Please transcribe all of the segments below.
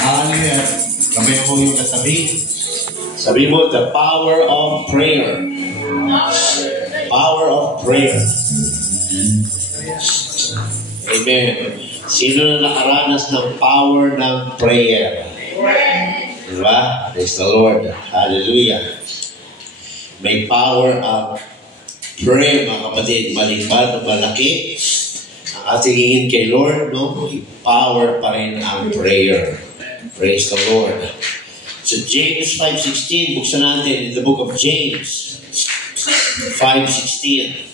Hallelujah. Kami mo yung kasabi. Sabi mo, the power of prayer. Power of prayer. Amen. Sino na nakaranas ng power ng prayer? Diba? Praise the Lord. Hallelujah. May power of prayer, mga kapatid. Maliban o malaki. Ang ating hingin kay Lord, no? Power pa rin ang prayer. Praise the Lord. So James 5:16, buksan natin in the book of James 5:16.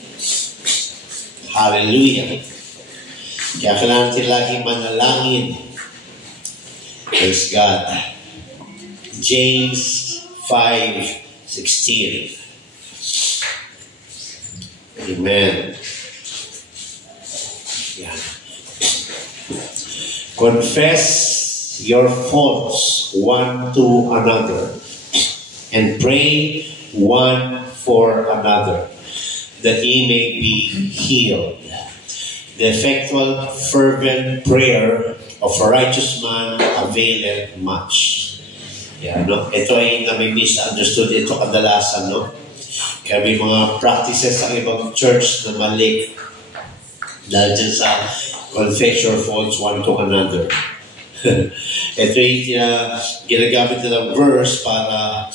Hallelujah. Kaya kailangan natin laging manalangin. Praise God. James 5:16. Amen. Yeah. Confess your faults one to another and pray one for another that ye may be healed. The effectual fervent prayer of a righteous man availeth much. Yeah, no? Ito ay nami-misunderstood ito kadalasan, no? Kaya may mga practices ang ibang church na mali dahil dyan sa confess your faults one to another. Ito yung ginagamit na ng verse para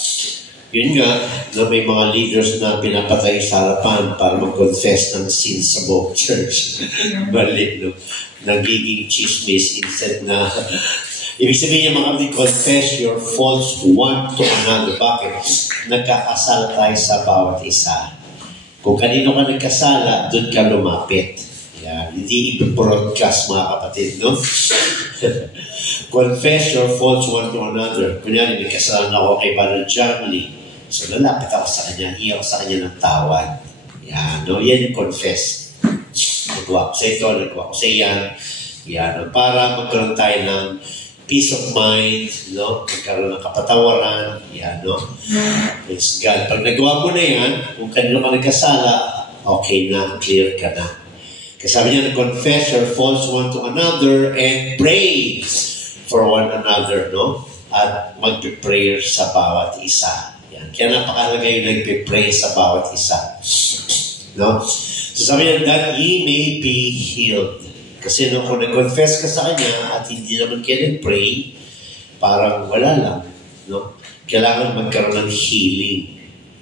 yun nga, na may mga leaders na pinapatay sa harapan para mag-confess ng sins sa buong church. Balik, no? Nagiging chismis instead na ibig sabihin niya mga confess your faults one to another. Bakit? Nagkakasala tayo sa bawat isa. Kung kanino ka nagkasala, doon ka lumapit. Yan. Hindi i-broadcast mga kapatid, no? Confess your faults one to another. Kunyari, may kasalanan ako kay Brother John Lee. So, lalapit ako sa kanya, hiyaw sa kanya ng tawad. Yan, no? Yan yung confess. Nagawa ko sa ito, nagawa ko sa iyan. Yan, no? Para magkaroon tayo ng peace of mind, no? Magkaroon ng kapatawaran. Yan, no? Praise God. Pag nagawa mo na yan, kung kanino ka nagkasala, okay na, clear ka na. Kasi sabi niya, confess your faults one to another and pray for one another, no? At mag-prayer sa bawat isa. Yan. Kaya napakalaga yung nag-pray sa bawat isa. No? So sabi niya, that ye may be healed. Kasi no, kung nag-confess ka sa kanya at hindi naman kayo nag-pray, parang wala lang. No? Kailangan magkaroon ng healing.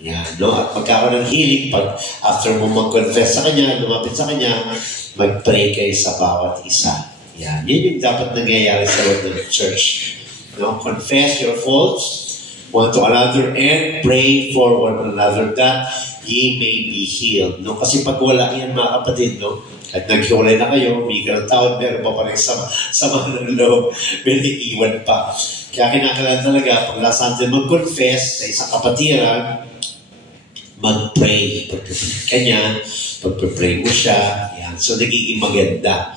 Yan, no? At magkaroon ng healing pag after mo mag-confess sa kanya, lumapit sa kanya, mag-pray kayo sa bawat isa. Yan. Yan yung dapat nangyayari sa loob ng church. No? Confess your faults one to another and pray for one another that ye may be healed. No? Kasi pag wala yan mga kapatid, no? At naghiwalay na kayo, may ka ng taon, meron pa pa rin sama ng loob, may iwan pa. Kaya kinakailangan talaga, pag nasa natin mag-confess sa isang kapatiran, mag-pray. Pag-pray ka niya, pag-pray mo siya, yan. So, nagiging maganda.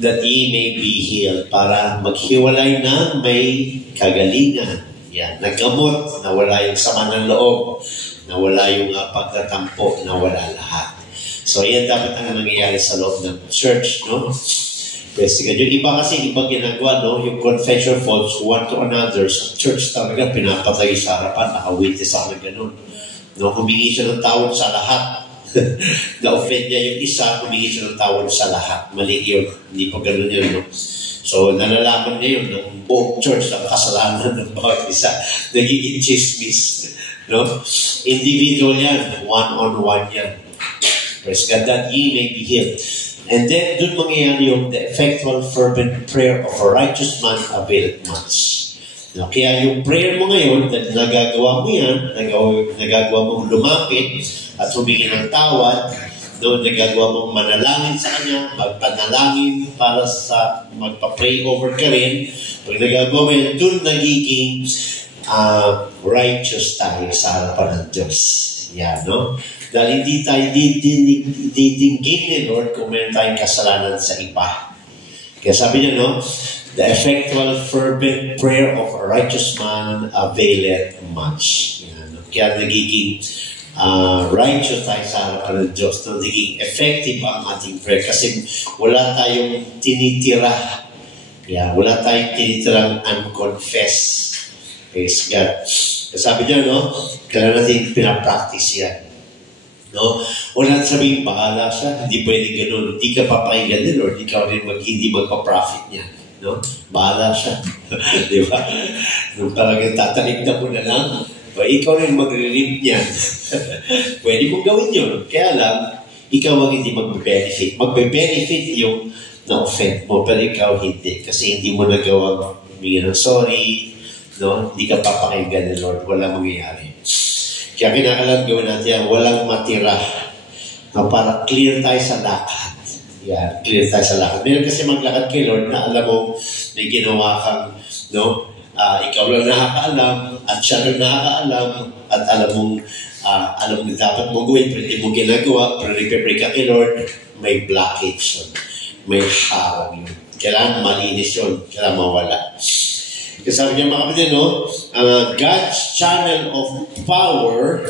That ye may be healed. Para maghiwalay na may kagalingan. Yan. Naggamot, nawala yung sama ng loob. Nawala yung pagtatampo, nawala lahat. So, yan dapat ang nangyayari sa loob ng church, no? Kasi yung iba kasi, iba ginagawa, no? Yung confess your faults one to another. Sa church talaga, pinapatay sa harapan, nakawitness ako ng ganun. No, humingi siya ng tawad sa lahat. Na-offend niya yung isa, humingi siya ng tawad sa lahat. Mali yun. Hindi pa ganun yun, no? So, nalalaman niya yun ng buong church ang kasalanan ng bawat isa. Nagiging chismis. No? Individual yan. One-on-one yan. Praise God, that ye may be healed. And then, dun mangyayari yung the effectual fervent prayer of a righteous man availeth much. No, kaya yung prayer mo ngayon, nagagawa mo yan, nagagawa mong lumapit at humingi ng tawad, no, nagagawa mong manalangin sa kanya, magpanalangin para sa magpa-pray over ka rin. Pag nagagawa mo yan, dun nagiging righteous tayo sa harapan ng Diyos. Yan, no? Dahil hindi tayo didinggin ni Lord kung meron tayong kasalanan sa iba. Kaya sabi niya, no? The effectual fervent prayer of a righteous man availeth much. Yan. Kaya nagiging righteous tayo sa harapan ng Diyos. Nagiging effective ang ating prayer kasi wala tayong tinitira. Yeah, wala tayong tinitirang unconfessed. Praise God. Sabi niya, no? Kailangan natin pinapractice yan. No? Wala sabihin, bahala siya. Hindi pwede ganun. Hindi ka papakinggan din or ikaw rin hindi magpa-profit niya. No? Bahala siya. Di ba? Nung talagang tatalikta mo na lang, ikaw rin mag-relieve niyan. Pwede mong gawin yun. Kaya lang, ikaw ang hindi magbe-benefit. Magbe-benefit yung na-offend mo, pero ikaw hindi. Kasi hindi mo nagawa humingi ng sorry, no? Hindi ka papakinggan ni Lord. Wala mangyayari. Kaya kinakalang gawin natin yan, walang matira. No? Para clear tayo sa lakad. Yan, clear tayo sa lakad. Meron kasi maglakad kay Lord na alam mo, may ginawa kang, no? Ikaw lang nakakaalam, at siya lang nakakaalam, at alam mong dapat mong gawin, pero hindi mo ginagawa, pero nagpe-pray ka kay Lord, may blockage yun. May harang yun. Kailangan malinis yun. Kailangan mawala. Kasi sabi niya mga kapatid, no? God's channel of power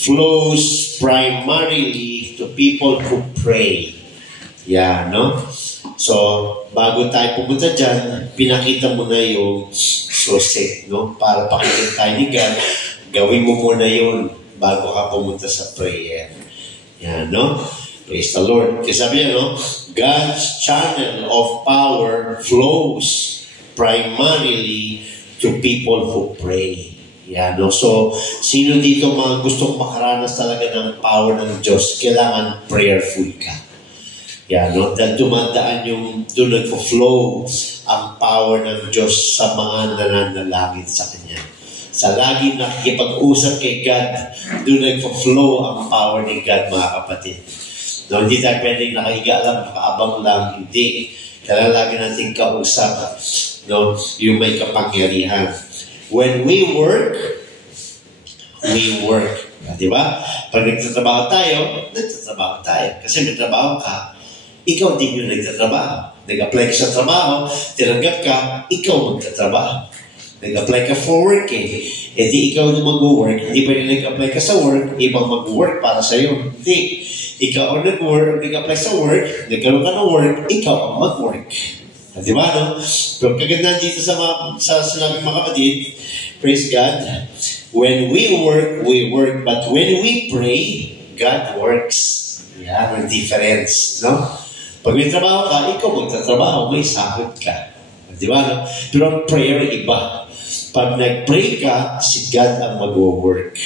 flows primarily to people who pray. Yeah, no? So, bago tayo pumunta dyan, pinakita mo na yung susi, no? Para pakinggan tayo ni God, gawin mo muna yun bago ka pumunta sa prayer. Yan, no? Praise the Lord. Kasi sabi niya, no? God's channel of power flows primarily to people who pray. Yan, no? So, sino dito mga gustong makaranas talaga ng power ng Diyos, kailangan prayerful ka. Yan, no? Dahil dumadaan yung doon nagpo-flow ang power ng Diyos sa mga nananalangin sa Kanya. Sa lagi nakikipag-usap kay God, doon nagpo-flow ang power ni God, mga kapatid. No, hindi tayo pwedeng nakahiga lang, nakaabang lang, hindi. Kailangan lagi natin kausap, no, yung may kapangyarihan. When we work. Di ba? Pag nagtatrabaho tayo. Kasi may trabaho ka, ikaw din yung nagtatrabaho. Nag-apply ka sa trabaho, tinanggap ka, ikaw magtatrabaho. Nag-apply ka for work eh. E di ikaw na mag-work, hindi pa rin nag-apply ka sa work, ibang mag-work para sa'yo. Hindi. Ikaw ang nag-apply sa work, nagkaroon ka ng work, ikaw ang mag-work. Di ba, no? Pero kagandaan dito sa sinabing mga kapatid, praise God, when we work, but when we pray, God works. Yan, ang difference, no? Pag may trabaho ka, ikaw magtatrabaho, may sahod ka. Di ba, no? Pero ang prayer, iba. Pag nag-pray ka, si God ang mag-work.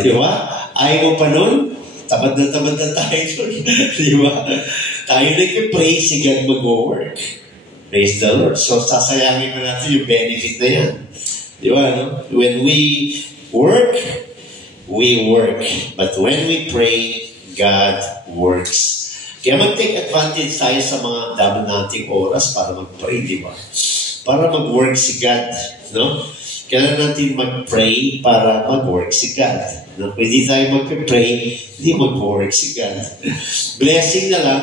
Di ba? Ayaw mo pa nun? Tamad na tayo nun. Di ba? Tayo nag-pray, si God mag-work. Praise the Lord. So, sasayangin mo natin yung benefit na yan. Di ba, no? When we work. But when we pray, God works. Kaya mag-take advantage tayo sa mga dami nating oras para mag-pray, di ba? Para mag-work si God, no? Kailangan natin mag-pray para mag-work si God. No? Kung hindi tayo mag-pray, hindi mag-work si God. Blessing na lang,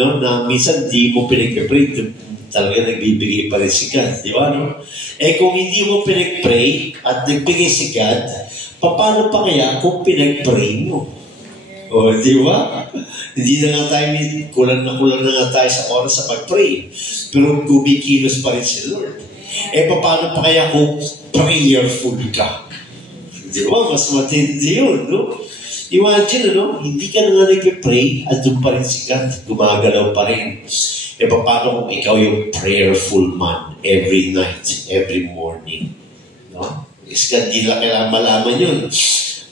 no? Na minsan di mo pinag-pray, talaga nagbibigay pa rin si God, di ba, no? Eh kung hindi mo pinag-pray at nagbigay si God, paano pa kaya kung pinag-pray mo? O, di ba? Hindi na nga tayo, kulang na nga tayo sa oras sa pag-pray. Pero kumikilos pa rin si Lord. Eh, paano pa kaya kung prayerful ka? Di ba? Mas matindi yun, no? Imagine, no? Hindi ka na nga nag-pray at doon pa rin si God. Gumagalaw pa rin. Eh, paano kung ikaw yung prayerful man every night, every morning? No? Is God, di lang kailangan malaman yun.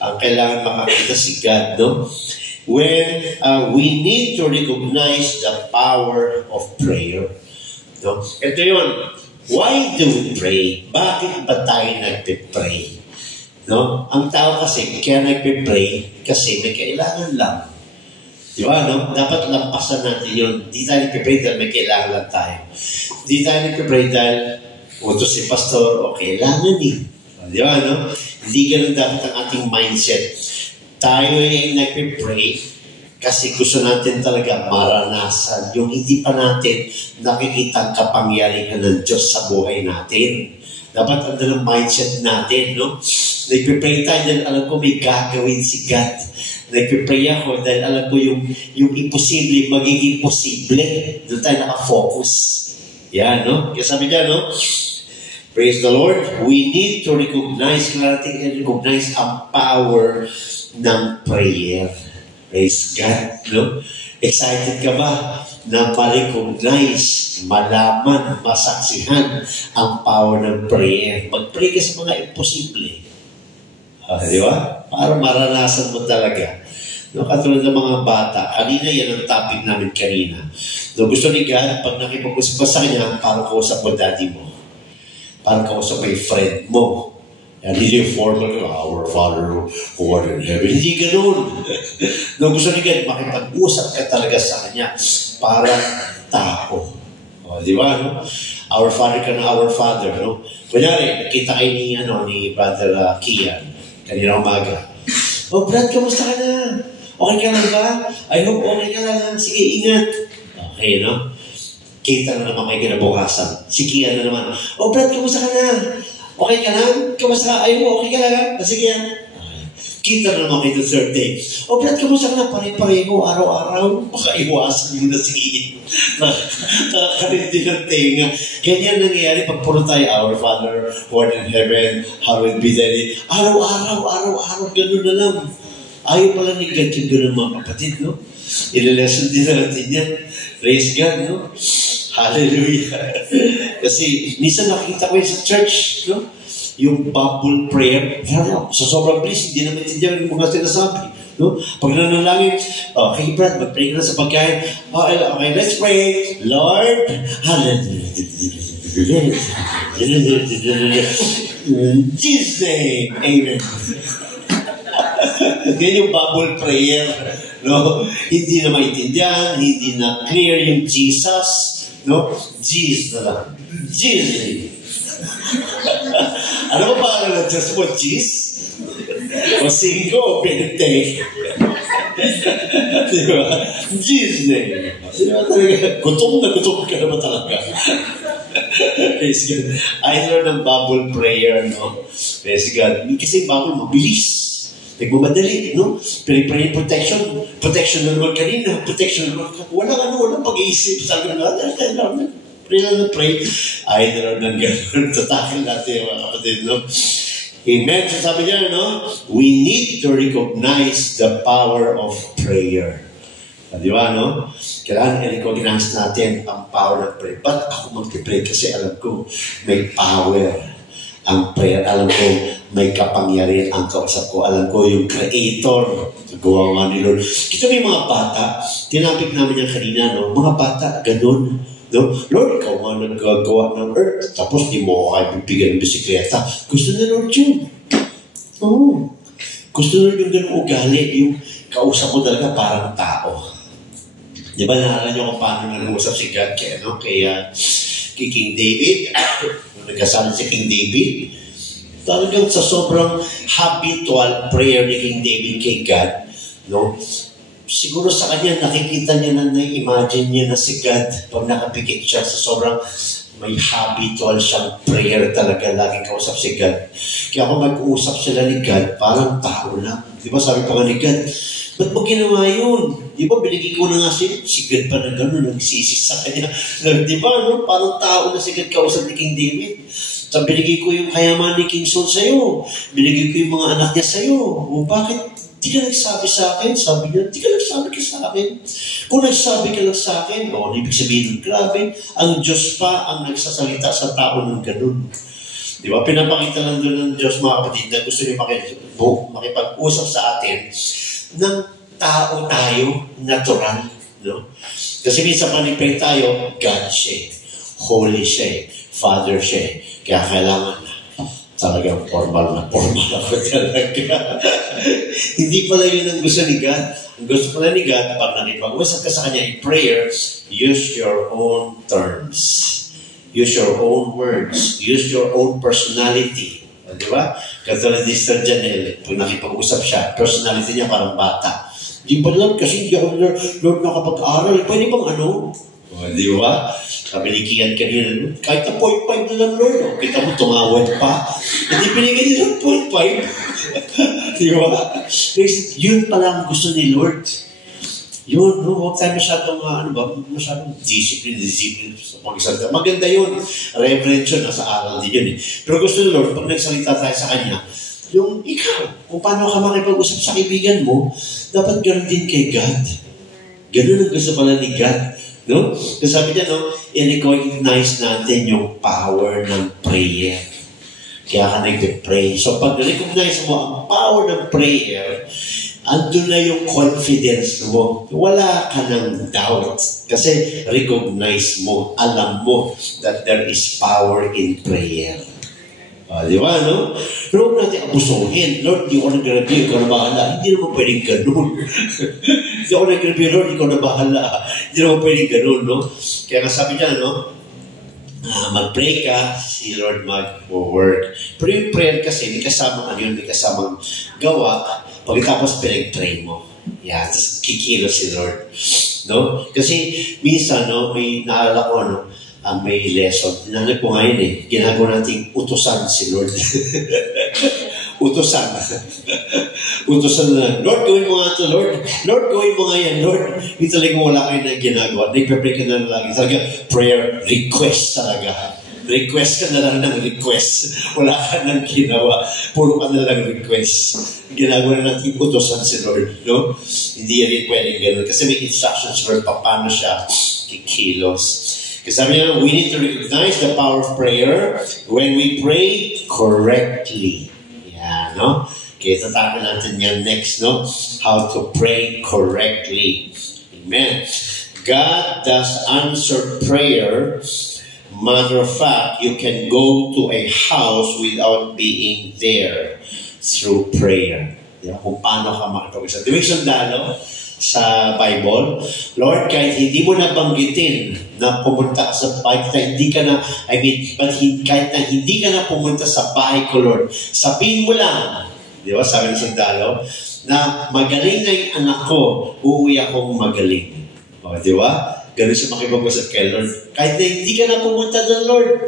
Ang kailangan makakita si God, no? When we need to recognize the power of prayer. No? Ito yun. Why do we pray? Bakit ba tayo nagpe-pray? No? Ang tao kasi, kaya nagpe-pray kasi may kailangan lang. Di ba, no? Dapat lampasan natin yun. Di tayo nagpe-pray dahil may kailangan lang tayo. Di tayo nagpe-pray dahil utos si pastor, o kailangan eh. Di ba, no? Hindi ganun dapat ang ating mindset. Tayo ay nagpe-pray kasi gusto natin talaga maranasan yung hindi pa natin nakikita ang kapangyarihan ng Diyos sa buhay natin. Dapat andun ang mindset natin, no? Nagpe-pray tayo dahil alam ko may gagawin si God. Nagpe-pray ako dahil alam ko yung imposible, magiging posible. Doon tayo nakafocus. Yan, no? Kaya sabi niya, no? Praise the Lord. We need to recognize, recognize ang power ng prayer. Praise God, no? Excited ka ba na ma-recognize, malaman, masaksihan ang power ng prayer? Mag-pray ka sa mga imposible. Di ba? Para maranasan mo talaga. No, katulad ng mga bata. Kanina, yan ang topic namin kanina. No, gusto ni God, pag nakipag-usap ka sa kanya, parang kausap mo daddy mo. Parang kausap mo yung friend mo. Yan, hindi yung formal, our Father who art in heaven. Hindi ganun. No, gusto ni God, makipag-usap ka talaga sa kanya. Parang tao. O, di ba? No? Our Father ka na our Father. No? Kunyari, nakita kayo ni Brother Kian kanina umaga. Oh, Brad, kamusta ka na? Okay ka lang ba? I hope okay ka lang. Sige, ingat. Okay, no? Kita na naman kayo kinabukasan. Si Kian na naman. Oh, Brad, kamusta ka na? Okay ka lang? Kamusta ka? Ay mo, okay ka lang? Sige, yan. Kita na naman kayo the third day. Oh, Brad, kamusta ka na? Pare-pareho, araw-araw. Baka iwasan mo na si Ian. Nakakarindi ng tenga. Ganyan nangyayari pag puro tayo, our Father who art in heaven, hallowed be thy name. Araw-araw, ganun na lang. Ayaw pala ni God yung gano'n mga kapatid, no? Ililesson din natin yan. Praise God, no? Hallelujah. Kasi, minsan nakikita ko yun sa church, no? Yung bubble prayer. Sa sobrang bilis, hindi naman tindihan yung mga sinasabi. No? Pag nanalangin, okay, Brad, mag-pray ka na sa pagkain. Okay, let's pray. Lord, hallelujah. In Jesus' name, amen. Yan yung bubble prayer. No? Hindi na maintindihan, hindi na clear yung Jesus. No? Jesus na lang. Jesus. Ano ba pangalan ng Diyos mo? Jesus? O 5 o 20? Diba? Jesus name. Diba talaga? Gutom ka na ba talaga? Praise God. I learned ng bubble prayer, no? Praise God. Kasi bubble, mabilis. Nagmamadali, no? Pray protection. Protection na naman kanina. Protection na naman. Walang pag-iisip. Sabi na, pray lang na pray. Ay, naroon ng gano'n. Tatakil natin, mga kapatid, no? Amen. So sabi niya, no? We need to recognize the power of prayer. Di ba, no? Kailangan i-recognize natin ang power of prayer. Ba't ako mag-pray? Kasi alam ko, may power ang prayer. Alam ko, may kapangyarihan ang kausap ko. Alam ko, yung creator, gawa nga ni Lord. Kita may mga bata, tinapik namin yan kanina, no? Mga bata, ganun. No? Lord, ikaw nga nagagawa ng earth. Tapos di mo kayo bibigyan ng bisikleta. Gusto na Lord yun. Oo. Gusto na Lord yung ganung ugali. Yung kausap mo talaga parang tao. Di ba, naalala nyo kung paano nag-uusap si God kay King David? Nagkasama si King David. Talagang sa sobrang habitual prayer ni King David kay God, no? Siguro sa kanya, nakikita niya na na-imagine niya na si God pag nakapikit siya sa sobrang may habitual siyang prayer talaga, laging kausap si God. Kaya kung mag-uusap sila ni God, parang tao lang. Di ba sabi pa nga ni God, ba't mo ginawa yun? Di ba binigay ko na nga si God pa na gano'n, nagsisis sa kanya. Di ba, no? Parang tao na si God kausap ni King David. So, binigay ko yung kayaman ni King Saul sa'yo. Binigay ko yung mga anak niya sa'yo. O bakit di ka nagsabi sa akin? Sabi niya, di ka nagsabi ka sa akin. Kung nagsabi ka lang sa akin, ibig sabihin, grabe, ang Diyos pa ang nagsasalita sa tao ng ganun. Di ba? Pinapakita lang doon ng Diyos, mga kapatid, na gusto niyo makipag-usap sa atin ng tao tayo, natural. No? Kasi minsan panipay tayo, God siya. Holy siya. Father siya. Kaya kailangan talagang formal ako talaga. Hindi pala yun ang gusto ni God. Ang gusto pala ni God, pag nakipag-usap ka sa Kanya in prayer, use your own terms. Use your own words. Use your own personality. Di ba? Katulad ni Sister Janelle, pag nakipag-usap siya, personality niya parang bata. Di ba Lord, kasi hindi ako Lord nakapag-aral. Pwede bang ano? Di ba? Sabi ni Kian kanina, kahit na 0.5 na lang Lord, kita mo tumawad pa. Hindi binigay niya ng 0.5. Di ba? Yun pala ang gusto ni Lord. Yun, no? Huwag tayo masyadong discipline sa pag-isalita. Maganda yun. Reverend yun, nasa aral din yun eh. Pero gusto ng Lord, pag nagsalita tayo sa Kanya, yung ikaw, kung paano ka makipag-usap sa kaibigan mo, dapat ganoon din kay God. Ganoon ang gusto pala ni God. No? Kasi sabi niya, no, i-recognize natin yung power ng prayer. Kaya ka nag-pray. So pag recognize mo ang power ng prayer, andun na yung confidence mo. Wala ka ng doubt. Kasi recognize mo, alam mo that there is power in prayer. Di ba, no? Pero huwag natin abusuhin. Lord, di ako nag-review, ikaw na bahala. Hindi naman pwedeng ganun. Di ako nag-review, Lord, ikaw na bahala. Hindi naman pwedeng ganun, no? Kaya nga sabi niya, no? Mag-pray ka, si Lord mag-work. Pero yung prayer kasi, may kasamang may kasamang gawa. Pagkatapos pinag-pray mo. Yan, tapos kikilos si Lord. No? Kasi minsan, no, may naalala ko, no, may lesson. Nanag ko ngayon eh, ginagawa natin utusan si Lord. Utusan. Utusan na, Lord, gawin mo nga ito, Lord. Lord, gawin mo nga yan, Lord. Hindi talaga wala kayo na ginagawa. Nagpe-pray ka na lang. Talaga, prayer request talaga. Request ka na lang ng request. Wala ka nang ginawa. Puro ka na lang request. Ginagawa na natin utusan si Lord. No? Hindi rin pwedeng gano'n. Kasi may instructions for paano siya kikilos. Kasi sabi niya, we need to recognize the power of prayer when we pray correctly. Yan, no? Okay, tatapin natin yan next, no? How to pray correctly. Amen. God does answer prayer. Matter of fact, you can go to a house without being there through prayer. Diba? Kung paano ka makipag-usap. Di ba yung sundalo sa Bible? Lord, kahit hindi mo nabanggitin na pumunta ka sa bahay, kahit na hindi ka na pumunta sa bahay ko, Lord, sabihin mo lang, di ba, sabi ng sundalo, na magaling na yung anak ko, uuwi akong magaling. O, di ba? Ganun siya makipag-usap kay Lord. Kahit na hindi ka na pumunta doon, Lord.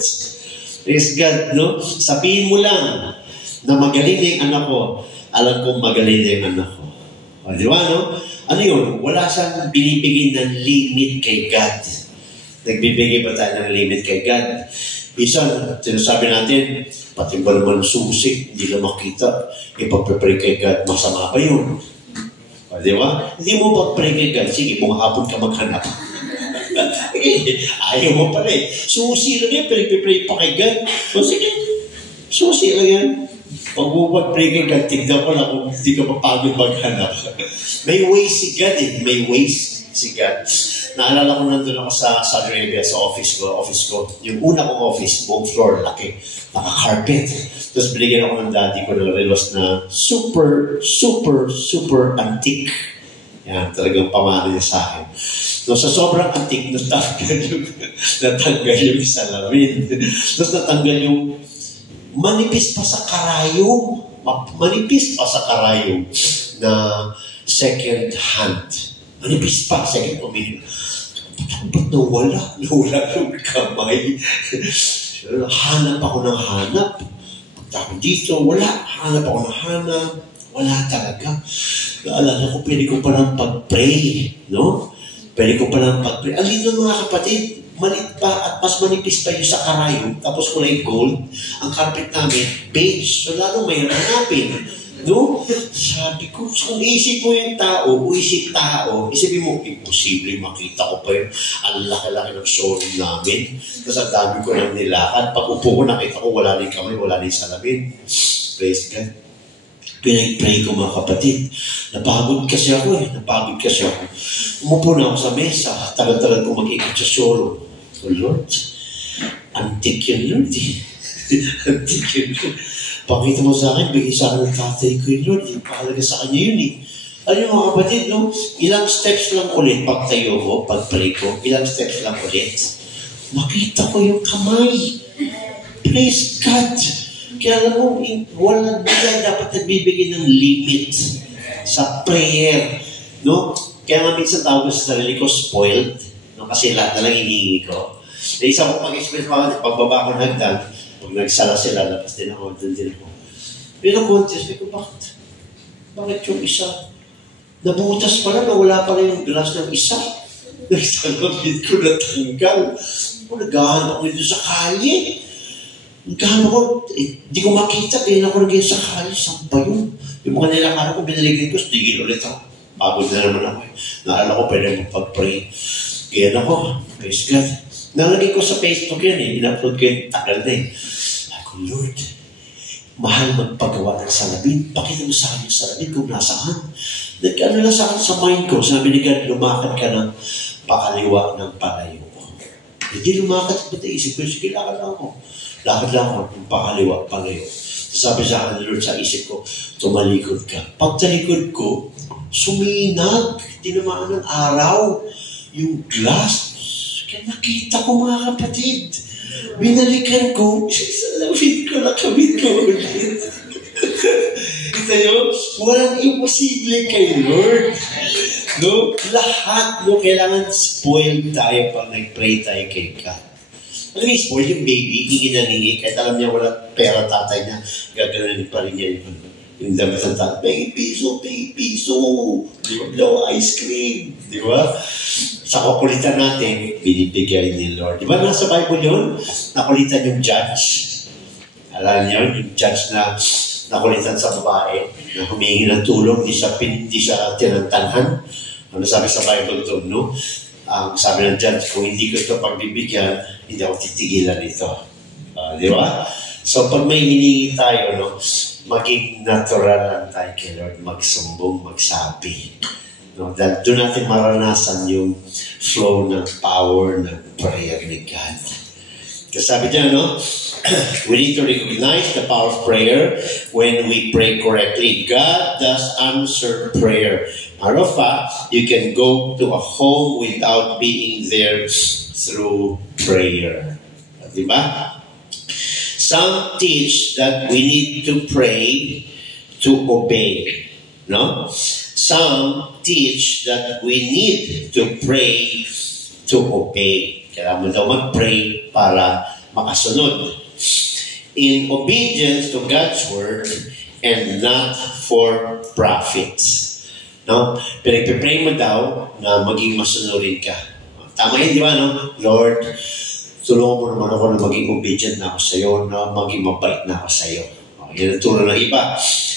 Praise God, no? Sabihin mo lang na magaling na yung anak ko. Alam kong magaling na yung anak ko. O, di ba, no? Ano yun? Wala siyang binibigay ng limit kay God. Nagbibigay ba tayo ng limit kay God? Isa, sinasabi natin, pati ba naman susi, hindi na makita, ipag-pray kay God, masama ba yun? O, di ba? Hindi mo pag-pray kay God, sige, bumahapon ka maghanap. Ayaw mo pala eh. Susi lang yan, pinag-pray pa kay God. O sige, susi lang yan. Pag pag-pray kay God, tignan ko lang kung hindi ka mapagod maghanap. May ways si God eh. May ways si God. Naalala ko nandun ako sa Saudi Arabia, sa office ko. Yung una kong office, buong floor, laki. Naka-carpet. Tapos binigyan ako ng daddy ko ng relos na super, super, super antique. Yan, talagang pamana niya sa akin. So, sa sobrang antique, natanggal yung salamin. Tapos natanggal yung manipis pa sa karayom. Manipis pa sa karayom na second hand. Manipis pa, second opinion. Ba't nawala? Nawala yung kamay. Hanap ako ng hanap. Pagtapos dito, wala. Hanap ako ng hanap. Wala talaga. Naalala ko, pwede ko palang pag-pray. No? Pwede ko palang pag-pray. Alin doon mga kapatid, malit pa at mas manipis pa yung sa karayom, tapos kulay gold. Ang carpet namin, beige. So lalo may hanapin. No? Sabi ko, kung isip mo yung tao, isipin mo, imposible makita ko pa yun. Ang laki-laki ng showroom namin. Tapos ang dami ko nang nilakad. Pag upo ko, nakita ko, wala na yung kamay, wala na yung salamin. Praise God. Pinag-pray ko mga kapatid. Napagod kasi ako. Umupo na ako sa mesa. Tagal-tagal ko mag-ikot sa showroom. Oh Lord, antique yun Lord eh. Antique yun Lord. Pakita mo sa akin, bigay sa akin ng tatay ko yun Lord. Pakalaga sa kanya yun eh. Ano yung mga kapatid, no? Ilang steps lang ulit pagtayo ko, pag-pray ko. Ilang steps lang ulit. Makita ko yung kamay. Praise God. Kaya alam mo, wala dapat nagbibigay ng limit sa prayer. No? Kaya nga minsan tawag ko sa sarili ko, spoiled. No? Kasi lahat na lang hinihingi ko. Na isa ko pag-experience mga pagbaba ko ng hagdan, pag nagsala sila, labas din ako, doon din ako. Pero contest, ko, bakit yung isa Nabutas pala, nawala pala yung glass ng isa. Nagsalapit ko na tanggal. Naghahanap ko dito sa kalye. Naghahanap ko, di ko makita, kaya ako naging sa kalye. Saan ba yun? Yung mga nilakara ko, binaligay ko, stigil ulit ako. Pagod na naman ako. Naalala ko, pwede magpag-pray. Kaya ako, praise God. Nalagay ko sa Facebook yan in-upload ko yung tagal na Ako, Lord, mahal magpagawa ng salamin. Pakita mo sa akin yung salamin kung nasaan. Nagkano lang sa akin sa mind ko. Sabi ni God, lumakad ka ng pakaliwa ng palayo. Hindi lumakad. Ba't isip ko, sige, lakad lang ako. Lakad lang ako ng pakaliwa, palayo. Sabi sa akin ni Lord sa isip ko, tumalikod ka. Pag talikod ko, suminag. Tinamaan ng araw. Yung glass. Kaya nakita ko mga kapatid. Binalikan ko. Salawin ko, nakamit ko ulit. Ito yun, walang imposible kay Lord. No? Lahat mo kailangan spoiled tayo pag nag-pray tayo kay God. Alam mo, spoiled yung baby, hingi na hingi, kahit alam niya wala pera tatay niya, gagawin pa rin niya yung damit ng tatay. Piso. Di ba? Blow ice cream. Di ba? Sa kakulitan natin, binibigay ni Lord. Di ba nasa Bible yun? Nakulitan yung judge. Alam niyo, yung judge na nakulitan sa babae, na humingi ng tulong, di siya tinantanhan. Ano sabi sa Bible doon, no? Sabi ng judge, kung hindi ko ito pagbibigyan, hindi ako titigilan ito. Di ba? So, pag may hiningi tayo, no, maging natural lang tayo kay Lord, magsumbong, magsabi. No, dahil doon natin maranasan yung flow ng power ng prayer ni God. Kasi sabi niya, no, we need to recognize the power of prayer when we pray correctly. God does answer prayer. Matter of fact, you can go to a home without being there through prayer. Diba? Some teach that we need to pray to obey. No? Some teach that we need to pray to obey. Kailangan mo daw mag-pray para makasunod. In obedience to God's word and not for profits. No? Pinagpipray mo daw na maging masunurin ka. Tama yun, di ba? No? Lord, tulungan mo naman ako na maging obedient na ako sa iyo, na maging mabait na ako sa iyo. Yan ang turo ng iba.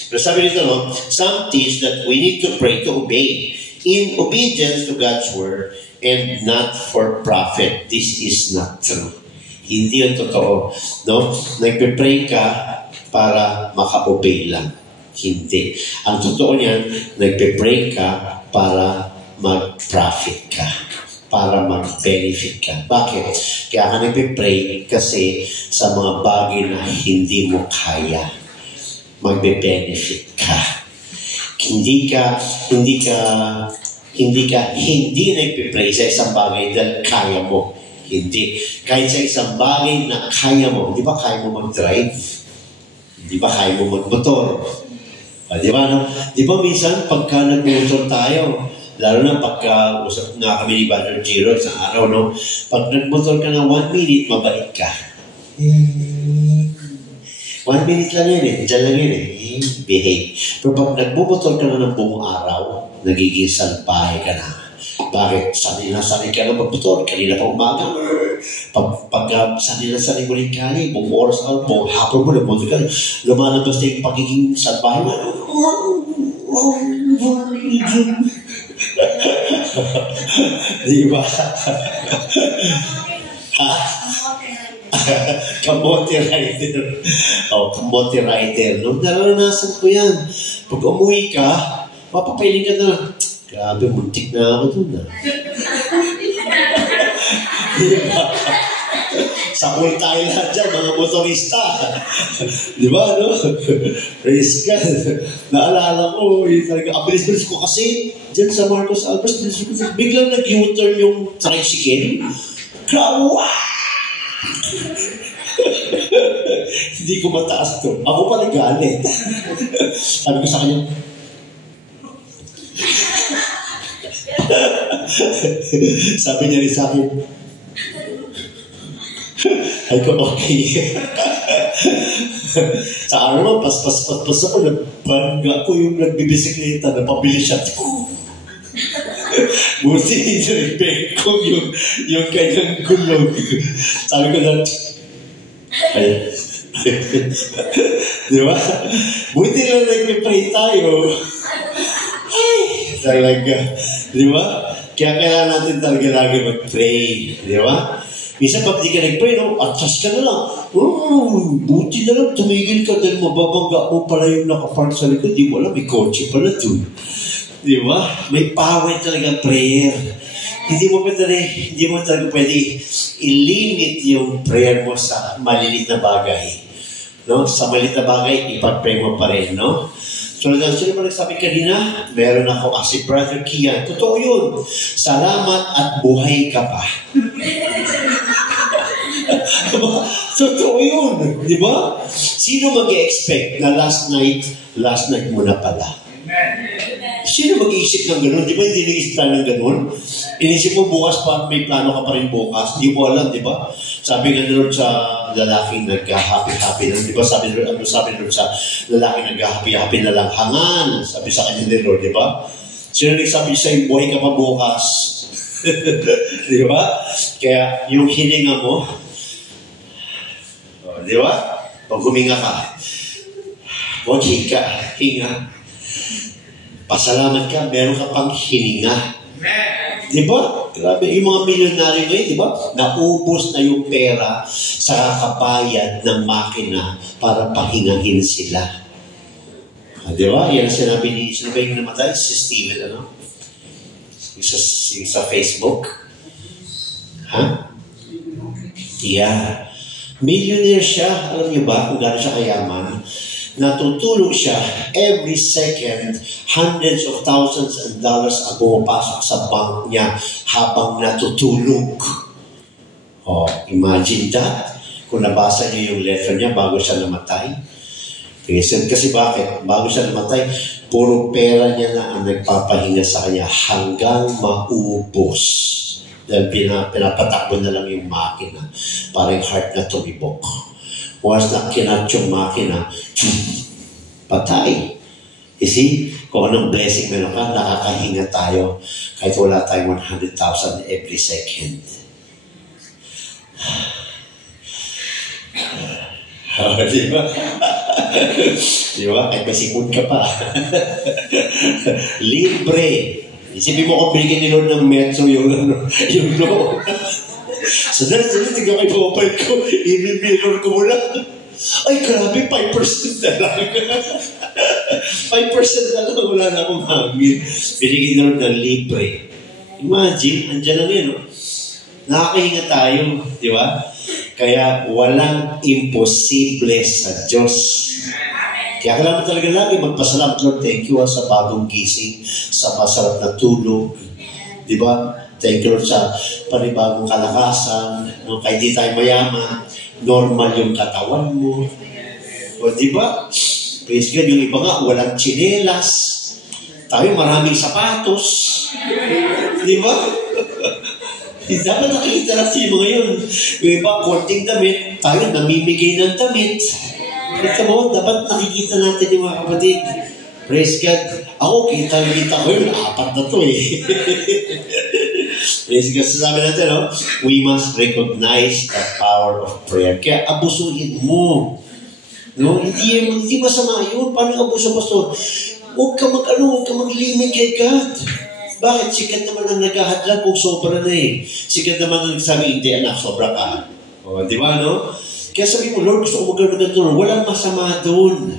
Pero sabi nito, no? Some teach that we need to pray to obey in obedience to God's word and not for profit. This is not true. Hindi yung totoo. No? Nagpe-pray ka para maka-obey lang. Hindi. Ang totoo niyan, nagpe-pray ka para mag-profit ka. Para mag-benefit ka. Bakit? Kaya ka nagpe-pray kasi sa mga bagay na hindi mo kaya. Magbe-benefit ka. Hindi nagpe-pray sa isang bagay dahil kaya mo. Hindi. Kahit sa isang bagay na kaya mo, di ba kaya mo mag-drive? Di ba kaya mo mag-motor? Di ba, no? Di ba minsan pagka nag-motor tayo, lalo na pagka usap nga kami ni Brother Giro isang araw, no? Pag nag-motor ka ng 1 minute, mabait ka. 1 minute lang yun Diyan lang yun behave. Pero pag nag-motor ka na ng buong araw, nagiging salbahe ka na. Bakit? Sanay ka na mag-motor. Kanina pa umaga. Pag sanay mo rin kani, buong oras ka, buong hapon mo, nag-motor ka, lumalabas na yung pagiging salbahe mo. Di ba? Ha? Kamote rider. Kamote rider. Nung naranasan ko yan. Pag umuwi ka, mapapiling ka na. Grabe, muntik na ako dun. Diba? Sakul tayo lahat dyan, mga motorista. Diba, no? Praise God. Naalala ko, abilis ko kasi, dyan sa Marcos Alpes, biglang nag-U-turn yung tricycle. Grabe! Hindi ko mataas to. Ako pa nagalit. Sabi ko sa kanya, sabi niya rin sa akin, ay ko, okay. Sa araw, pas ako, nabangga ko yung nagbibisikleta, napabilis siya. Buti ni-respect ko yung kanyang gulog. Sabi ko lang, ay, di ba? Buti na nag-pray tayo. Ay, talaga. Di ba? Kaya kailangan natin talaga lagi mag-pray. Di ba? Minsan pag di ka nag-pray, no, atras ka na lang. Buti na lang, tumigil ka dahil mababangga mo pala yung nakapark sa likod. Di mo alam, may kotse pala dun. Di ba? May power talaga prayer. Hindi mo talaga pwede i-limit yung prayer mo sa malilit na bagay. No? Sa malilit na bagay, ipag-pray mo pa rin, no? So, sino ba nagsabi kanina? Meron ako si Brother Kian. Totoo yun. Salamat at buhay ka pa. Totoo yun. Di ba? Sino mag-expect na last night mo na pala? Sino mag-iisip ng ganun? Di ba hindi nag-iisip tayo ng ganun? Inisip mo bukas pa, may plano ka pa rin bukas. Hindi mo alam, di ba? Sabi nga Lord sa lalaking nag-happy-happy na, di ba? Sabi Lord sa lalaking nag-happy-happy na lang hangan. Sabi sa kanya ni Lord, di ba? Sino nagsabi sa'yo, buhay ka pa bukas? Di ba? Kaya yung hininga mo, di ba? Pag huminga ka, huwag hinga. Pasalamat ka, meron ka pang hininga. Di ba? Grabe, yung mga milyonaryo ngayon, di ba? Naubos na yung pera sa kakabayad ng makina para pahingahin sila. Di ba? Yan ang sinabi ni, sino ba yung namatay? Si Steven, ano? Yung sa Facebook. Ha? Yeah. Millionaire siya. Alam niyo ba kung gano'n siya kayaman? Natutulog siya every second, hundreds of thousands of dollars ang pumapasok sa bank niya habang natutulog. Oh, imagine that. Kung nabasa niyo yung letter niya bago siya namatay. Kasi bakit? Bago siya namatay, puro pera niya na ang nagpapahinga sa kanya hanggang maubos. Dahil pinapatakbo na lang yung makina para yung heart na tumibok. Once na kinat yung makina, patay. You see, kung anong blessing meron ka, nakakahinga tayo kahit wala tayong 100,000 every second. Di ba? Di ba? Kahit may sipon ka pa. Libre. Isipin mo kung binigyan ni Lord ng metro yung loan. Sandali, tignan kayo pumapayad ko. I-mirror ko muna. Ay, grabe, 5% na lang. 5% na lang, wala na akong hangin. Binigyan ni Lord ng libre. Imagine, andyan lang yun, no? Nakakahinga tayo, di ba? Kaya walang imposible sa Diyos. Kaya kailangan talaga lagi magpasalamat, Lord, thank you sa bagong gising, sa masarap na tulog. Di ba? Thank you, Lord, sa panibagong kalakasan. No? Kahit di tayo mayaman, normal yung katawan mo. O di ba? Praise God, yung iba nga, walang tsinelas. Tayo maraming sapatos. Di ba? Dapat nakikita natin yung mga yun. Yung iba, konting damit, tayo namimigay ng damit. Kita mo, dapat nakikita natin yung mga kapatid. Praise God. Ako, kita ko yun. 4 na to eh. Praise God. Sasabi natin, no? We must recognize the power of prayer. Kaya abusuhin mo. No? Hindi masama yun. Paano abuso, Pastor? Huwag ka mag-limit kay God. Bakit? Sikat naman ang naghahadlan kung sobra na eh. Sikat naman ang nagsabi, hindi anak, sobra ka. O, di ba, no? Kaya sabi mo, Lord, gusto ko magkaroon ng tulong. Walang masama doon.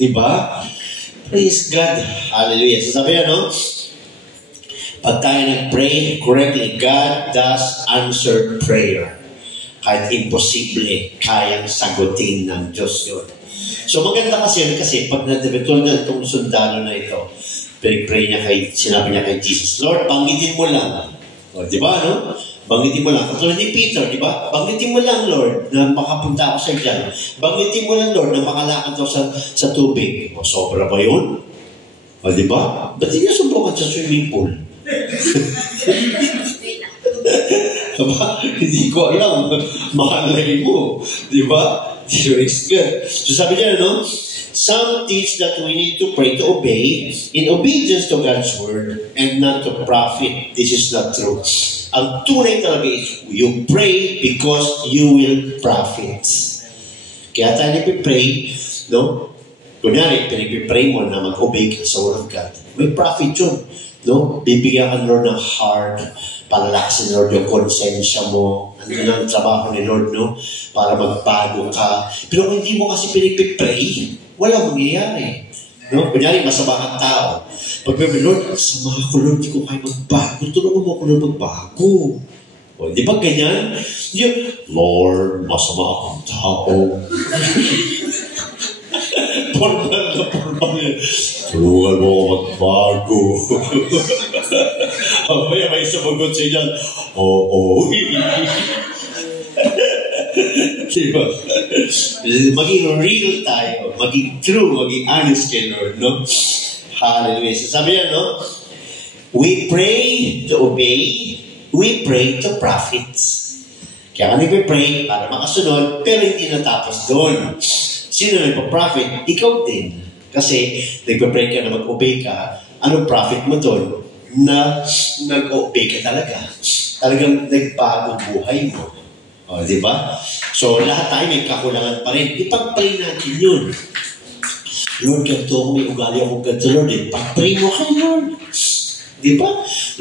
Di ba? Praise God. Hallelujah. So sabi no? Pag tayo nag-pray correctly, God does answer prayer. Kahit imposible, kayang sagutin ng Diyos yun. So maganda kasi pag na-debetul na itong sundalo na ito, pray niya sinabi niya kay Jesus, Lord, banggitin mo lang. O, di ba, no? Banggitin mo lang. Katulad ni Peter, di ba? Banggitin mo lang, Lord, na makapunta ako sa dyan. Banggitin mo lang, Lord, na makalakad ako sa tubig. O, sobra ba yun? O, di ba? Ba't hindi niya subukan sa swimming pool? Diba? Hindi ko alam. Mahalay mo. Di ba? So sabi niya, no? Some teach that we need to pray to obey in obedience to God's word and not to profit. This is not true. Ang tunay talaga is you pray because you will profit. Kaya tayo nipipray, no? Kunyari, pinipipray mo na mag-obey ka sa word of God. May profit yun. No? Bibigyan ka Lord ng heart, palaksin Lord yung konsensya mo. Ano na ang trabaho ni Lord, no? Para magbago ka. Pero kung hindi mo kasi pinipipray, wala mangyayari. No? Kunyari, masama kang tao. Pagbibi, Lord, sama ko Lord, di ko kayo magbago. Tulungan mo ako Lord magbago. O, di ba ganyan? Lord, masama akong tao. Formal na formal yan. Tulungan mo ako magbago. May sumagot siya dyan. Oo. Diba? Maging real tayo. Maging true. Maging honest kay Lord, no? Hallelujah. So sabi niya, no? We pray to obey. We pray to profit. Kaya ka nagpipray para makasunod, pero hindi natapos doon. Sino nagpa-profit? Ikaw din. Kasi nagpa-pray ka na mag-obey ka, anong profit mo doon? Na nag-obey ka talaga. Talagang nagbago buhay mo. O, di ba? So, lahat tayo may kakulangan pa rin. Ipag-pray natin yun. Lord, ganito ako, may ugali akong ganito, Lord. Ipag-pray mo kay Lord. Di ba?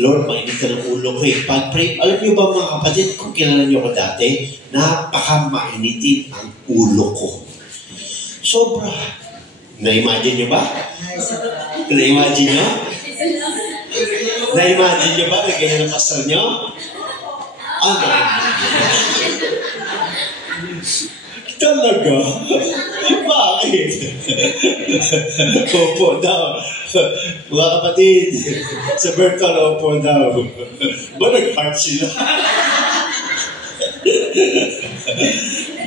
Lord, mainit ka ng ulo ko eh. Pag-pray, alam niyo ba mga kapatid, kung kilala niyo ko dati, napaka-mainitin ang ulo ko. Sobra. Na-imagine niyo ba? Na-imagine niyo? Na-imagine niyo ba? Ganyan ang pastor niyo? Ano? Talaga? Bakit? Opo daw. Mga kapatid, sa Bertol, opo daw. Ba nag-heart sila?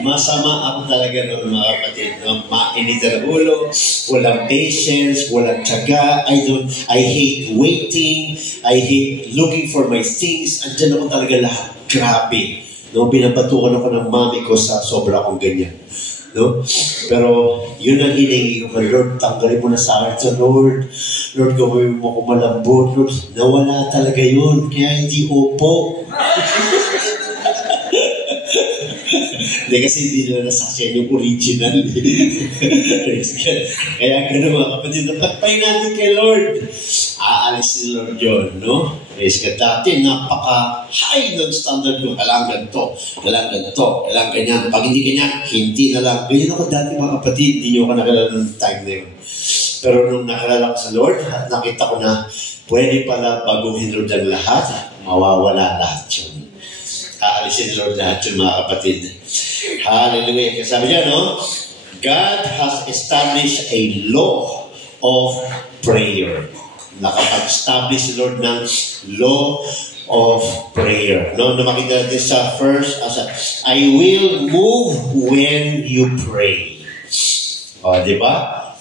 Masama ako talaga ng mga kapatid. Mainit ang ulo, walang patience, walang tiyaga. I hate waiting. I hate looking for my things. Andyan ako talaga lahat. Grabe. No, binabatukan ako ng mami ko sa sobra akong ganyan. No? Pero yun ang hiningi ko, Lord, tanggalin mo na sa akin sa Lord. Lord, gawin mo ko malambot. Lord, nawala talaga yun. Kaya hindi opo. Hindi kasi hindi na nasaksyan yung original. Kaya gano'n mga kapatid, napagpay natin kay Lord. Aalis si Lord yun, no? Praise God. Dati, napaka-high ng standard ko. Kailangan ganito, kailangan ganito, kailangan ganyan. Pag hindi ganyan, hindi na lang. Ganyan ako dati mga kapatid, hindi nyo ako nakalala ng time na yun. Pero nung nakalala ko sa Lord, at nakita ko na pwede pala baguhin Lord ang lahat, mawawala lahat yun. Aalisin Lord lahat yun mga kapatid. Hallelujah. Kasi sabi niya, no? God has established a law of prayer. Nakapag-establish si Lord ng law of prayer. No? Makita natin sa first, I will move when you pray. O, di ba?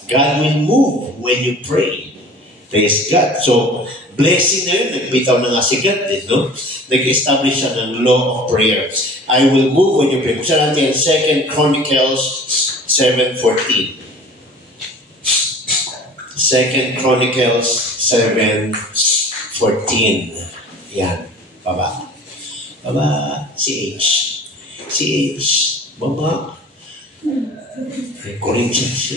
God will move when you pray. Praise God. So, blessing na yun. Nagbitaw na nga si God din, no? Nag-establish siya ng law of prayer. I will move when you pray. Kung saan natin 2 Chronicles 7:14. 2 Chronicles 7:14. Yan. Baba. Baba. CH. CH. Baba. Corinthians.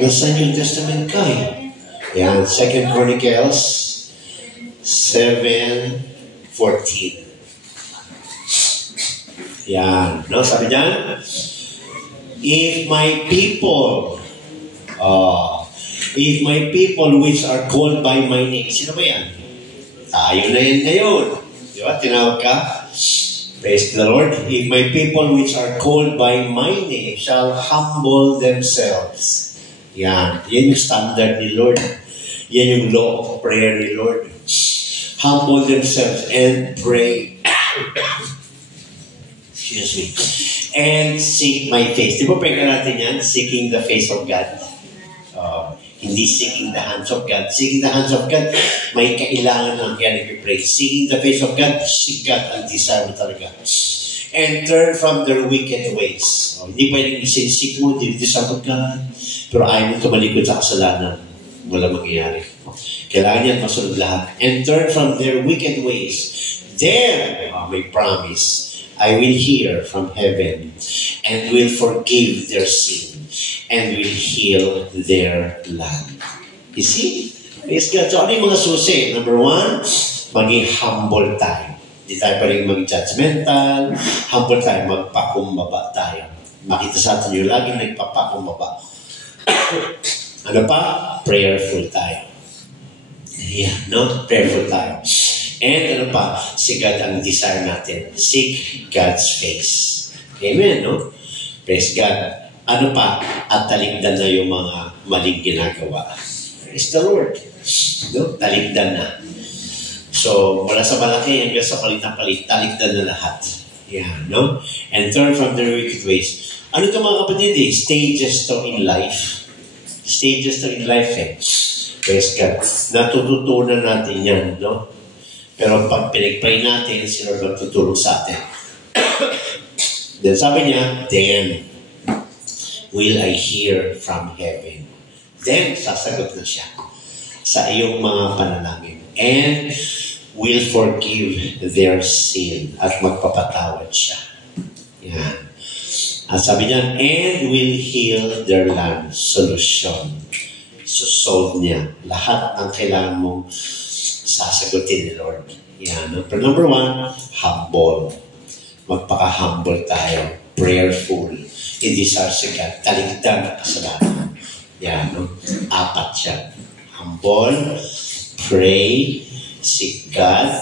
Nasa New Testament ka eh. Yan. 2 Chronicles 7:14. Yan. No, sabi niyan, if my people which are called by my name, sino ba yan? Tayo na yan ngayon. Di ba? Tinawag ka? Praise the Lord. If my people which are called by my name shall humble themselves. Yan. Yan yung standard ni Lord. Yan yung law of prayer ni Lord. Humble themselves and pray. Excuse me. And seek my face. Di ba pray ka natin yan? Seeking the face of God. Hindi seeking the hands of God. Seeking the hands of God, may kailangan ng kaya nag-pray. Seeking the face of God, seek God ang desire mo talaga. and turn from their wicked ways. Hindi pwedeng isinsik mo, dinidisapot ka, pero ayaw mo tumalikod sa kasalanan. Wala mangyayari. Kailangan yan masunod lahat. And turn from their wicked ways. Then, may promise, I will hear from heaven and will forgive their sin and will heal their land. You see? Praise God. So, ano yung mga susi? Number one, maging humble tayo. Hindi tayo pa rin maging judgmental. Humble tayo. Magpakumbaba tayo. Makita sa atin yung laging nagpapakumbaba. Ano pa? Prayerful tayo. Yeah, no? Prayerful tayo. And ano pa? Si God ang desire natin. Seek God's face. Amen, no? Praise God. Ano pa? At taligdan na yung mga maling ginagawa. Praise the Lord. No? Taligdan na. So, mula sa malaki hanggang sa palit-palit, taligdan na lahat. Yeah, no? And turn from their wicked ways. Ano ito mga kapatid eh? Stages to in life. Stages to in life eh. Praise God. Natututunan natin yan, no? Pero pag pinag-pray natin, sino magtutulong sa atin. Then sabi niya, then will I hear from heaven. Then, sasagot na siya sa iyong mga panalangin. And will forgive their sin. At magpapatawad siya. Yan. At sabi niya, and will heal their land. Solution. So, solve niya. Lahat ng kailangan mong sasagutin ni Lord. Yan. Pero number one, humble. Magpaka-humble tayo. Prayerful. Hindi sarsikat. Taligdan na kasalanan. Yan. No? Apat siya. Humble, pray, seek God,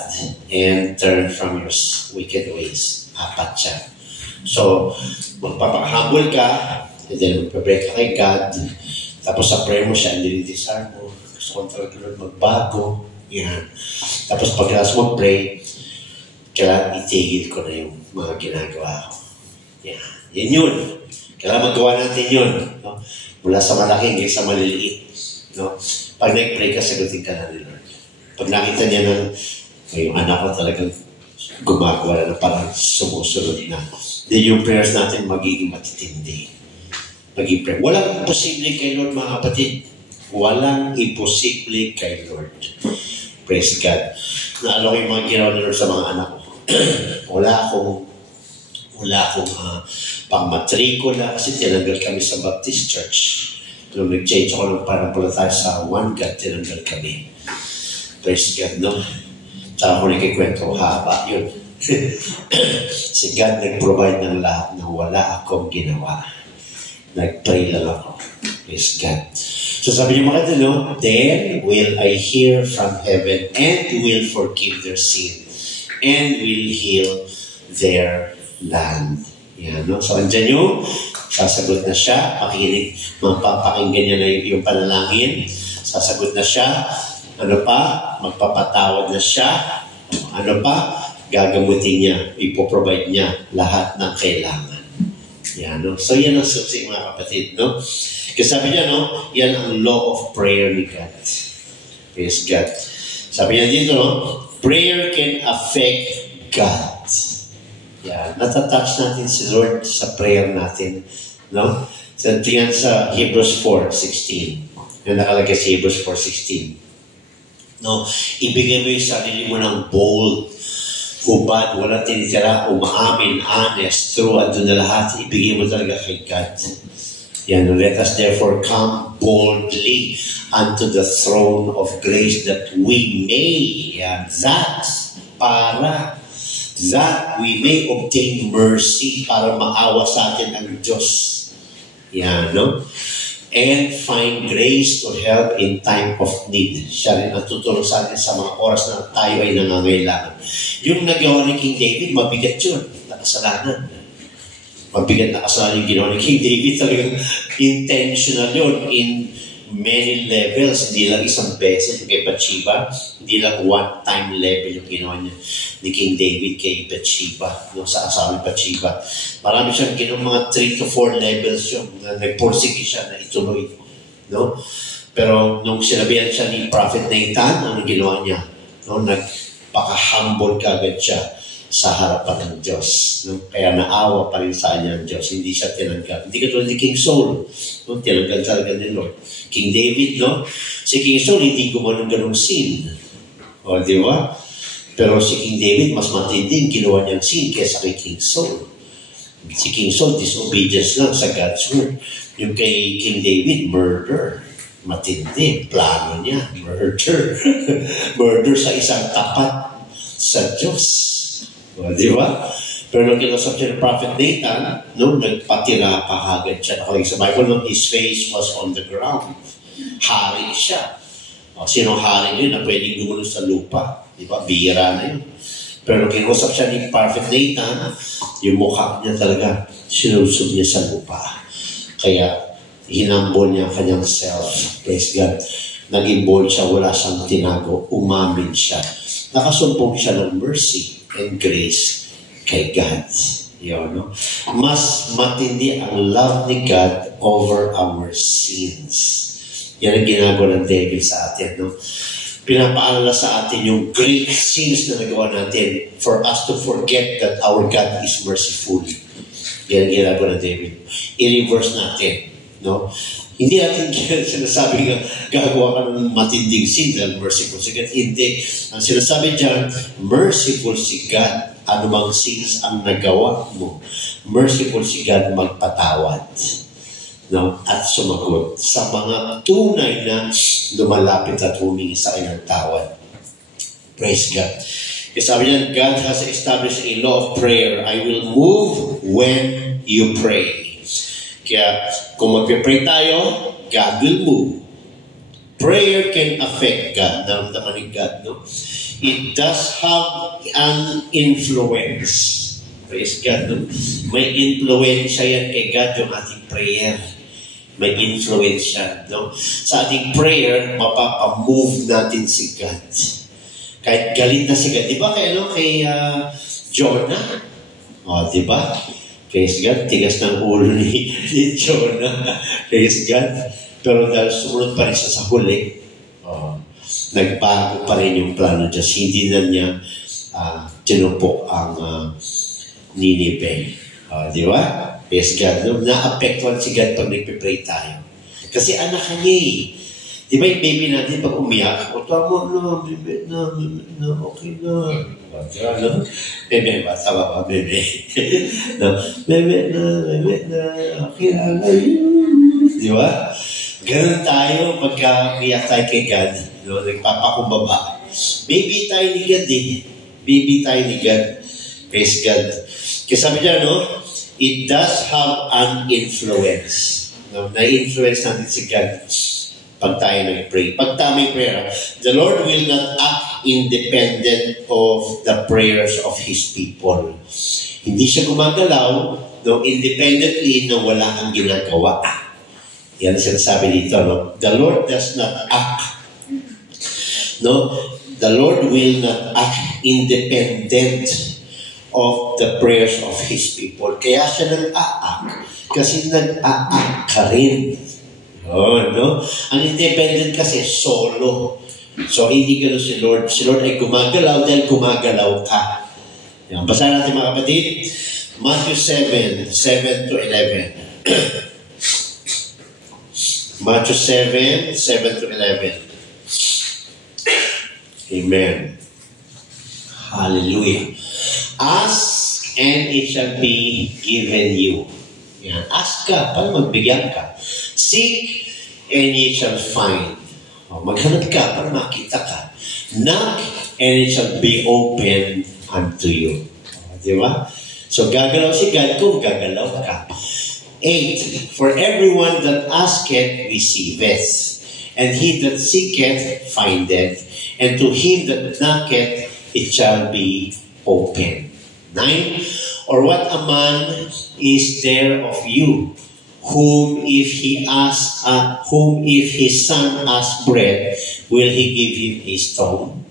and turn from your wicked ways. Apat siya. So, magpapaka-humble ka, and then magpapray ka kay God. Tapos sa prayer mo siya, hindi desire mo. Gusto ko talaga magbago. Yan. Tapos pagkatapos mo pray, kailangan itigil ko na yung mga ginagawa ko. Yan. Yan yun. Kailangan magawa natin yun. No? Mula sa malaki hanggang sa maliliit. No? Pag nag-pray ka, sagutin ka na ni Lord. Pag nakita niya ng yung anak ko talagang gumagawa na parang sumusunod na. Then yung prayers natin magiging matitindi. Magiging prayer. Walang imposible kay Lord, mga kapatid. Walang imposible kay Lord. Praise God. Naalala ko yung mga ginawa ni Lord sa mga anak ko. wala akong pang-matrikula kasi tinanggal kami sa Baptist Church. Nung nag-change ako ng parang pala tayo sa One God, tinanggal kami. Praise God, no? Tsaka ko nakikwento, haba yun. Si God nag-provide ng lahat na wala akong ginawa. Nag-pray lang ako. Praise God. So sabi niyo mga no, then will I hear from heaven and will forgive their sin and will heal their land. Yan, no? So andyan yung sasagot na siya, mapapakinggan niya na yung panalangin, sasagot na siya, ano pa, magpapatawad na siya, ano pa, gagamutin niya, ipoprovide niya lahat ng kailangan. Yan, no? So yan ang susi mga kapatid, no? Kasi sabi niya, no, yan ang law of prayer ni God. Praise God. Sabi niya dito, no, prayer can affect God. Yan, natatouch natin si Lord sa prayer natin, no? So, tingnan sa Hebrews 4:16. Yung nakalagay sa Hebrews 4:16. No, ibigay mo yung sarili mo ng bold, hubad, wala tinitira, umaamin, honest, true, at doon na lahat, ibigay mo talaga kay God. Yan, let us therefore come boldly unto the throne of grace that we may, that we may obtain mercy para maawa sa atin ang Diyos. Yan, no? And find grace to help in time of need. Siya rin ang tutulong sa atin sa mga oras na tayo ay nangangailangan. Yung nagawa ni King David, mabigat yun. Nakasalanan. Mabigat na kasalanan yung ginawa ni King David. Talagang intentional yun in many levels. Hindi lang isang beses kay Bathsheba. Hindi lang one-time level yung ginawa niya ni King David kay Bathsheba. No, sa asawa ni Bathsheba. Marami siyang ginawa mga 3 to 4 levels yun. Nagporsige siya na ituloy. No? Pero nung sinabihan siya ni Prophet Nathan, ano ginawa niya? No? Nagpaka-humble kagad siya. sa harapan ng Diyos. No? Kaya naawa pa rin sa kanya ang Diyos. Hindi siya tinanggap. Hindi katulad ni King Saul. No? Tinanggap talaga ni Lord. King David, no? Si King Saul, hindi gumawa ng ganong sin. O, di ba? Pero si King David, mas matinding ginawa niyang sin kaysa kay King Saul. Si King Saul, disobedience lang sa God's word. Yung kay King David, murder. Matindi. Plano niya. Murder. Murder sa isang tapat sa Diyos. O, di ba? Pero nung kinusap siya ng Prophet Nathan, no, nagpatira pa agad siya. Nakalagay sa Bible, no, his face was on the ground. Hari siya. O, sinong hari yun na pwedeng gumulo sa lupa? Di ba? Bihira na yun. Pero nung kinusap siya ni Prophet Nathan, yung mukha niya talaga, sinusog niya sa lupa. Kaya, hinambol niya kanyang self. Praise God. Naging bold siya, wala siyang tinago. Umamin siya. Nakasumpong siya ng mercy and grace kay God. Yun, no? Mas matindi ang love ni God over our sins. Yan ang ginagawa ng devil sa atin, no? Pinapaalala sa atin yung great sins na nagawa natin for us to forget that our God is merciful. Yan ang ginagawa ng devil. I-reverse natin, no? Hindi natin sinasabi nga gagawa ka ng matinding sin dahil merciful si God. Hindi. Ang sinasabi dyan, merciful si God. Anumang sins ang nagawa mo, merciful si God magpatawad, no? At sumagot sa mga tunay na lumalapit at humingi sa kanyang tawad. Praise God. Kasi sabi niya, God has established a law of prayer. I will move when you pray. Kaya kung magpipray tayo, God will move. Prayer can affect God. Naramdaman ni God, no? It does have an influence. Praise God, no? May influence yan kay God yung ating prayer. May influence yan, no? Sa ating prayer, mapapamove natin si God. Kahit galit na si God. Di ba kay Jonah? O, di ba? Praise God, tigas ng ulo ni Jonah. Praise God. Pero dahil sumunod pa rin siya sa huli, nagbago pa rin yung plano Diyos. Hindi na niya tinupok ang Ninive. Di ba? Praise God. No? Na-apektuhan si God pag nagpipray tayo. Kasi anak ka niya eh. Di ba yung baby natin pag umiyak, o tama na, bebe na, okay na. No? Bebe ba? Tama ba, bebe? No? Bebe na, okay na. Di ba? Ganun tayo pagka umiyak tayo kay God. No? Nagpapakumbaba. Baby tayo ni God eh. Baby tayo ni God. Praise God. Kasi sabi niya, no? It does have an influence. No? Na-influence natin si God pag tayo nag-pray. Pag tamang prayer, the Lord will not act independent of the prayers of His people. Hindi siya gumagalaw, no, independently na wala kang ginagawa. Yan ang sinasabi dito, no? The Lord does not act. No? The Lord will not act independent of the prayers of His people. Kaya siya nag-a-act. Kasi nag-a-act ka rin. Oh, no? Ang independent kasi, solo. So, hindi gano'n si Lord. Si Lord ay gumagalaw dahil gumagalaw ka. Yan. Basahin natin mga kapatid. Matthew 7, 7 to 11. Matthew 7, 7 to 11. Amen. Hallelujah. Ask and it shall be given you. Yan. Ask ka, para magbigyan ka. Seek and ye shall find. Maghanap ka para makita ka. Knock and it shall be open unto you. Di ba? So gagalaw si God kung gagalaw ka. 8. For everyone that asketh receiveth, and he that seeketh findeth, and to him that knocketh it shall be open. 9. Or what a man is there of you, whom if his son asks bread, will he give him a stone?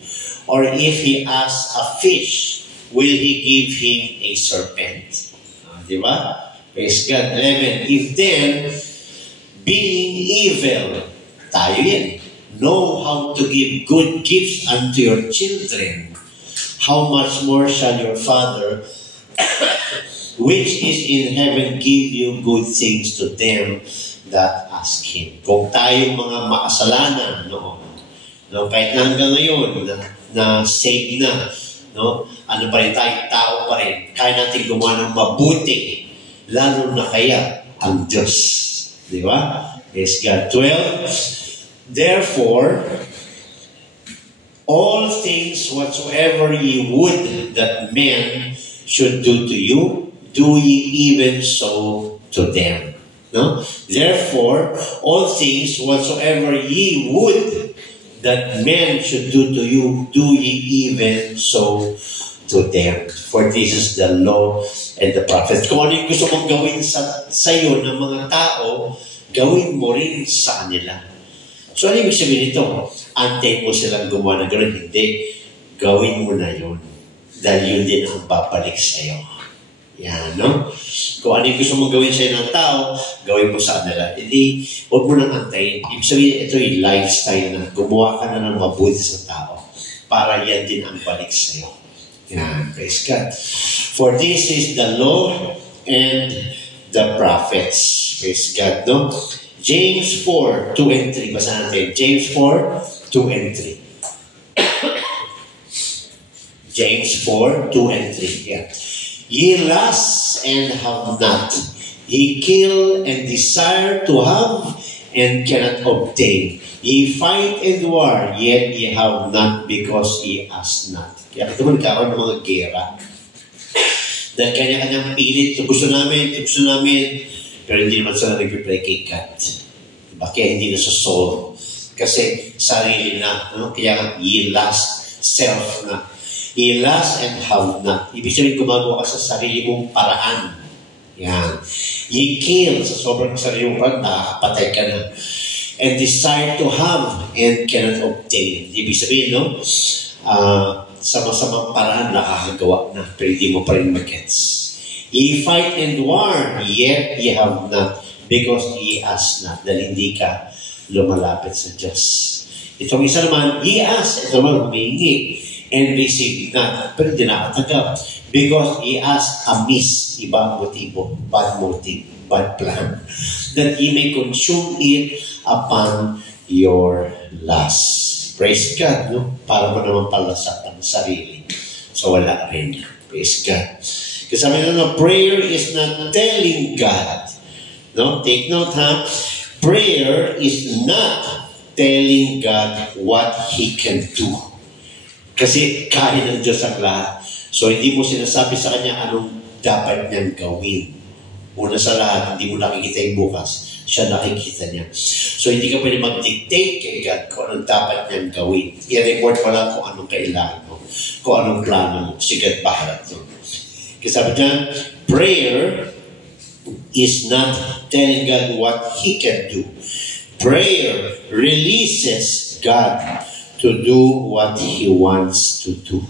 Or if he asks a fish, will he give him a serpent? Diba? Praise God. 11. If then, being evil, tayo yan, know how to give good gifts unto your children, how much more shall your Father, which is in heaven, give you good things to them that ask Him. Kung tayong mga makasalanan noon, no, kahit na hanggang ngayon, na saved na, no, ano pa rin tayo, tao pa rin, kaya natin gumawa ng mabuti, lalo na kaya ang Diyos. Di ba? Yes, God. 12, therefore, all things whatsoever ye would that men should do to you, do ye even so to them. No? Therefore, all things whatsoever ye would that men should do to you, do ye even so to them. For this is the law and the prophets. Kung ano yung gusto mong gawin sa iyo ng mga tao, gawin mo rin sa kanila. So, ano yung sabihin nito? Antay mo silang gumawa na gano'n. Hindi. Gawin mo na yun. Dahil yun din ang babalik sa iyo. Yan, no? Kung ano yung gusto mong gawin sa'yo ng tao, gawin mo sa kanila. Hindi, huwag mo nang antayin. Ibig sabihin, ito yung lifestyle na gumawa ka na ng mabuti sa tao para yan din ang balik sa iyo. Yan, praise God. For this is the law and the prophets. Praise God, no? James 4, 2 and 3. Basa natin. James 4, 2 and 3. James 4, 2 and 3. Yeah. Ye lust and have not. Ye kill and desire to have and cannot obtain. Ye fight and war, yet ye have not because ye ask not. Kaya ito magkaroon ng mga gera. Dahil kanya-kanyang pilit. Ito gusto namin, pero hindi naman sila nag-pray kay God. Diba? Kaya hindi na solve. Kasi sarili na. No? Kaya ye lust, self na. Ye lust and have not. Ibig sabihin gumagawa ka sa sarili mong paraan. Yan. Ye kill sa sobrang sarili mong paraan, nakakapatay ka na. And desire to have and cannot obtain. Ibig sabihin, no? Sa masamang paraan, nakakagawa na. Pero hindi mo pa rin magets. Ye fight and war, yet ye have not, because ye ask not, dahil hindi ka lumalapit sa Diyos. Itong isa naman, ye ask, ito naman humingi, and receive not, pero hindi nakatagap, because ye ask amiss, ibang motibo, bad motive, bad plan, that ye may consume it upon your lust. Praise God, no? Para mo naman palasak ang sarili. So wala rin. Praise God. Kasi sabi na, prayer is not telling God. No? Take note, ha? Prayer is not telling God what He can do. Kasi kaya ng Diyos ang lahat. So, hindi mo sinasabi sa Kanya anong dapat niyang gawin. Una sa lahat, hindi mo nakikita yung bukas. Siya nakikita niya. So, hindi ka pwede mag-dictate kay God kung anong dapat niyang gawin. I-report mo lang kung anong kailangan mo. Kung anong plano mo. Si God bahalat mo. Kasi sabi niya, prayer is not telling God what He can do. Prayer releases God to do what He wants to do.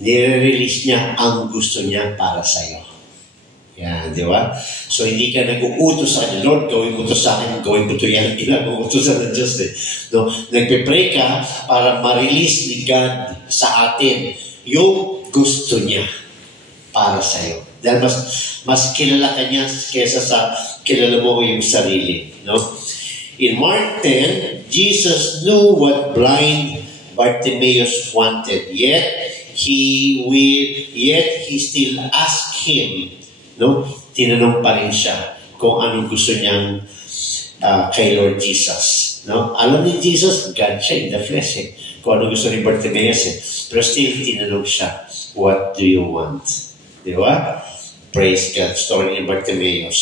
Nire-release niya ang gusto niya para sa iyo. Yan, di ba? So, hindi ka nag-uutos sa Kanya, Lord, gawin mo to sa akin, gawin mo to yan. Hindi nag-uutosan ng Diyos eh. No? Nagpe-pray ka para ma-release ni God sa atin yung gusto niya para sa iyo. Dahil mas kilala ka niya kaysa sa kilala mo yung sarili. No? In Mark 10, Jesus knew what blind Bartimaeus wanted, yet he still asked him. No? Tinanong pa rin siya kung anong gusto niyang kay Lord Jesus. No? Alam ni Jesus, God siya in the flesh eh. Kung anong gusto ni Bartimaeus eh. Pero still, tinanong siya, what do you want? Di ba? Praise God. Story ni Bartimaeus.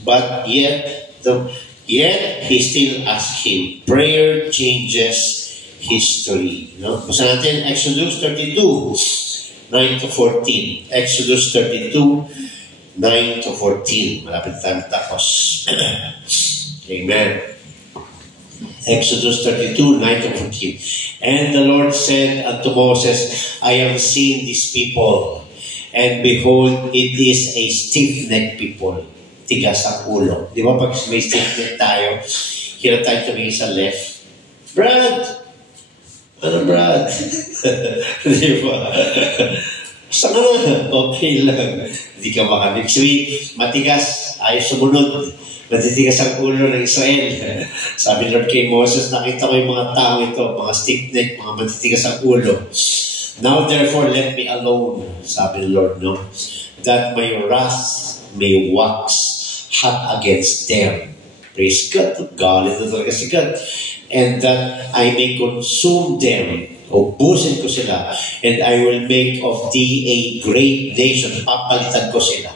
But yet he still asks him. Prayer changes history. No? Basta natin Exodus 32, 9 to 14. Exodus 32, 9 to 14. Malapit tayo tapos. Amen. Exodus 32, 9 to 14. And the Lord said unto Moses, I have seen these people, and behold, it is a stiff-necked people. Tigas ang ulo. Di ba pag may stiff-neck tayo, hirap tayo tumingin sa left. Brad, Ano, Brad? Di ba? Basta nga na, okay lang. Hindi ka makamit. Matigas, ayaw sumunod. Matitigas ang ulo ng Israel. Sabi Lord kay Moses, nakita ko yung mga tao ito, mga stiff-neck, mga matitigas ang ulo. Now therefore, let me alone, sabi ng Lord, no? That my wrath may wax hot against them. Praise God. Galit na talaga si God. And that I may consume them. Ubusin ko sila. And I will make of thee a great nation. Papalitan ko sila.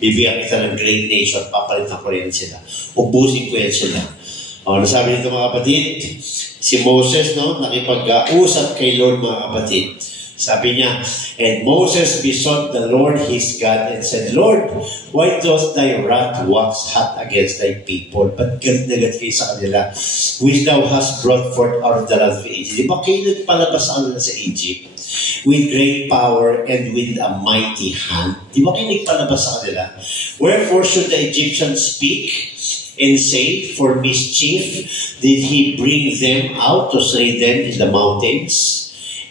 Bibigyan kita ng great nation. Papalitan ko rin sila. Ubusin ko yan sila. Nasabi nito mga kapatid, si Moses, no, nakipag-usap kay Lord mga kapatid. Sabi niya, and Moses besought the Lord his God and said, Lord, why doth thy wrath wax hot against thy people? But God nagat kayo sa kanila, which thou hast brought forth out of the land of Egypt. Di ba kayo nagpalabas sa Egypt? With great power and with a mighty hand. Di ba kayo nagpalabas sa kanila? Wherefore should the Egyptians speak and say, for mischief did he bring them out to slay them in the mountains?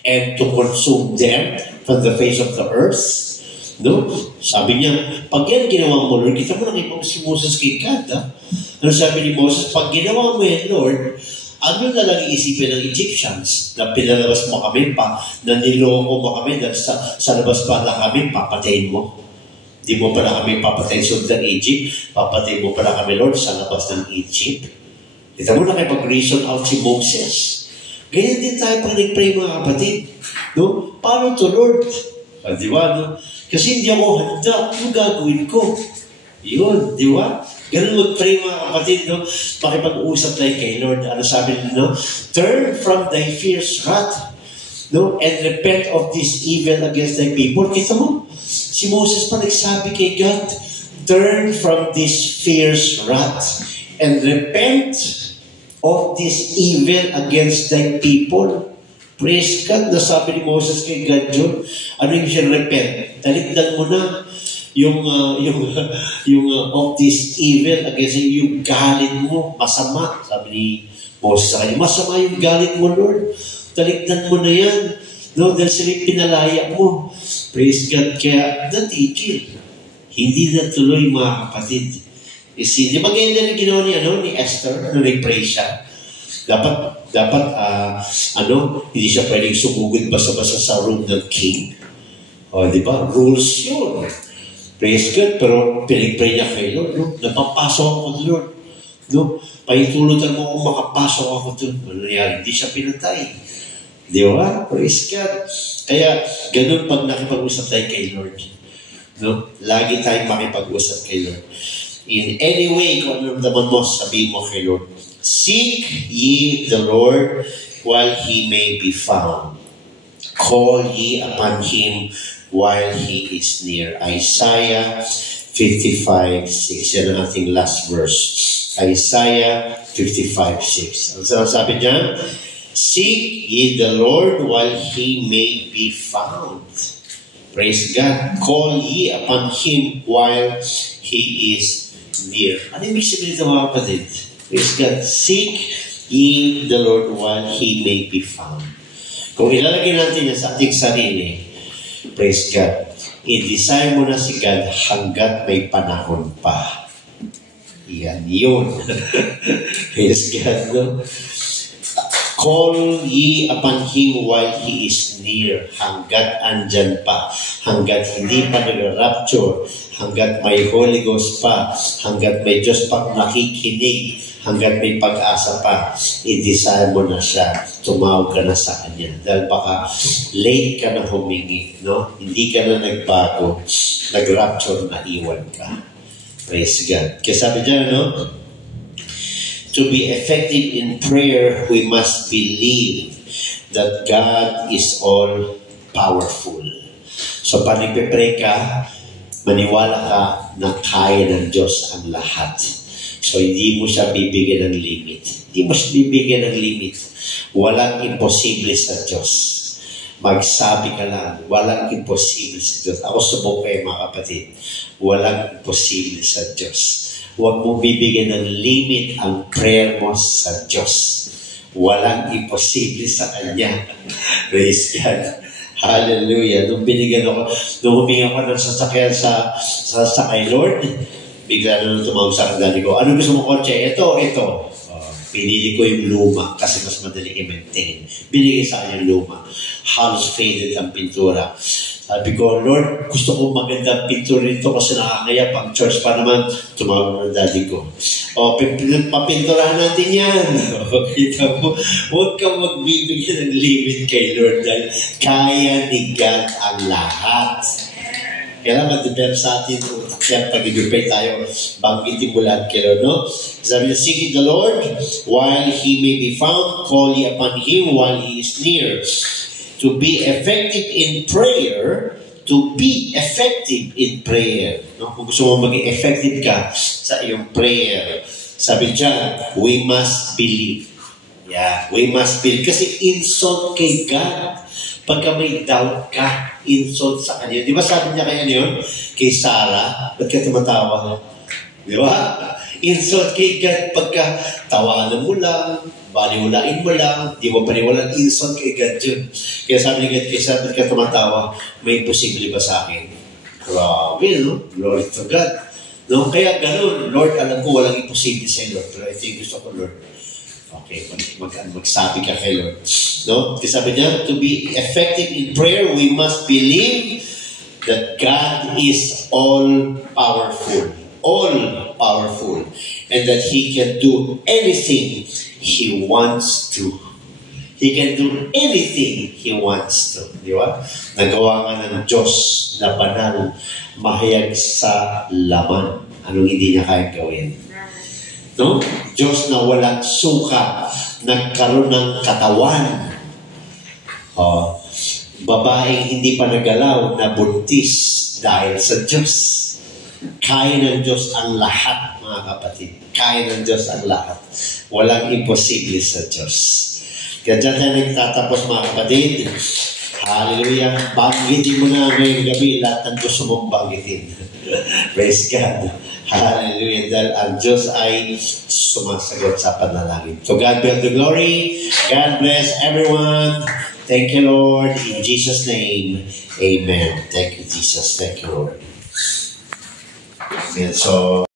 And to consume them from the face of the earth. No? Sabi niya, pag yan ginawa mo, Lord, kita mo nakipag si Moses kay God, ha? Ano sabi ni Moses? Pag ginawa mo yan, Lord, ano na lang iisipin ng Egyptians? Na pinalabas mo kami pa, na niloko mo kami, dahil sa labas pa lang kami, papatayin mo. Di mo pala kami papatayin sa Egypt, papatayin mo pala kami, Lord, sa labas ng Egypt. Kita mo nakipag-reason out si Moses. Ganyan din tayo pag nag-pray mga kapatid. No? Paano to, Lord? Di ba? No? Kasi hindi ako handa. Ano gagawin ko? Yun, di ba? Ganun mag-pray mga kapatid. No? Makipag-uusap tayo kay Lord. Ano sabi nila? No? Turn from thy fierce wrath, no? And repent of this evil against thy people. Kita mo? Si Moses pa nagsabi kay God, turn from this fierce wrath and repent of this evil against thy people. Praise God. Nasabi ni Moses kay God yun. Ano yung siya repent? Talikdan mo na yung of this evil against yung galit mo. Masama. Sabi ni Moses sa kanya, masama yung galit mo, Lord. Talikdan mo na yan. No, dahil sila pinalaya mo. Praise God. Kaya natigil. Hindi na tuloy mga kapatid. Di ba ganyan na ginawa ni Esther, na nag-pray siya? Dapat, hindi siya pwedeng sumugod basta-basta sa room ng king. Di ba? Rules yun. Praise God, pero pinag-pray niya kay Lord, no? Napapasok ako, Lord. No? Paitulutan mo kung makapasok ako doon. Ano nangyari? Hindi siya pinatay. Di ba? Praise God. Kaya, ganun pag nakipag-usap tayo kay Lord. No? Lagi tayong makipag-usap kay Lord. In any way, kung ano naman mo, sabihin mo kay Lord, seek ye the Lord while He may be found. Call ye upon Him while He is near. Isaiah 55:6. Yan ang ating last verse. Isaiah 55:6. Ang sabi niya, seek ye the Lord while He may be found. Praise God. Call ye upon Him while He is near. Ano yung sabihin ito mga kapatid? Praise God. Seek ye the Lord while He may be found. Kung ilalagay natin yan sa ating sarili, praise God, i-desire mo na si God hanggat may panahon pa. Yan yun. Praise God, no? Call ye upon Him while He is near. Hanggat andyan pa. Hanggat hindi pa nag-rapture. Hanggat may Holy Ghost pa. Hanggat may Diyos pang nakikinig. Hanggat may pag-asa pa. I-desire mo na siya. Tumawag ka na sa Kanya. Dahil baka late ka na humingi. No? Hindi ka na nagbago. Nag-rapture na iwan ka. Praise God. Kaya sabi dyan, no? To be effective in prayer, we must believe that God is all-powerful. So, pag nagpe-pray ka, maniwala ka na kaya ng Diyos ang lahat. So, hindi mo siya bibigyan ng limit. Hindi mo siya bibigyan ng limit. Walang imposible sa Diyos. Magsabi ka lang, walang imposible sa Diyos. Ako subok kayo mga kapatid. Walang imposible sa Diyos. Huwag mo bibigyan ng limit ang prayer mo sa Diyos. walang imposible sa Kanya. Praise God. Hallelujah. Nung huminga ko ng sasakyan sa kay Lord, bigla na tumawag sa akin, ko, ano gusto mo kotse? Ito. Pinili ko yung luma kasi mas madali i-maintain. Binigay sa akin yung luma. Halos faded ang pintura. Sabi ko, Lord, gusto ko magandang pintura nito kasi nakakaya pang church pa naman. Tumawag ng daddy ko. Papinturahan natin yan. Kita mo, huwag kang magbibigyan ng limit kay Lord dahil kaya ni God ang lahat. Kaya mag-develop sa atin kaya pag-ibigay tayo, banggitin mo lahat kay Lord, no? Sabi niya, seek the Lord while He may be found, call ye upon Him while He is near. To be effective in prayer, no? Kung gusto mo maging effective ka sa iyong prayer, sabi dyan, we must believe. Yeah, we must believe. Kasi insult kay God. Pagka may doubt ka, insult sa Kanya. Di ba sabi niya kay ano yun? Kay Sarah, ba't ka tumatawa? Di ba? Insult kay God pagka tawanan mo lang, baliwalain mo lang, di mo paniwalaan, insult kay God yun. Kaya sabi ni God, kay Sarah, ba't ka tumatawa? May posible ba sa akin? Grabe, no? Glory to God. No? Kaya ganun, Lord, alam ko walang imposible sa Lord. Pero I think gusto ko, Lord, okay, magsabi ka kay Lord. No? Kasi sabi niya, to be effective in prayer, we must believe that God is all-powerful. All-powerful. And that He can do anything He wants to. He can do anything He wants to. Di ba? Nagawa nga ng Diyos na banal, mahayag sa laman. Anong hindi niya kaya gawin? No? Diyos na walang suka, nagkaroon ng katawan. Babaeng hindi pa nagalaw na buntis dahil sa Diyos. Kaya ng Diyos ang lahat, mga kapatid. Kaya ng Diyos ang lahat. Walang imposible sa Diyos. Kaya dyan tayo nagtatapos, mga kapatid. Hallelujah. Banggitin mo na ngayong gabi lahat ng gusto mong banggitin. Praise God. Hallelujah. Dahil ang Diyos ay sumasagot sa panalangin. So God be all the glory. God bless everyone. Thank you, Lord. In Jesus' name, amen. Thank you, Jesus. Thank you, Lord. Amen. So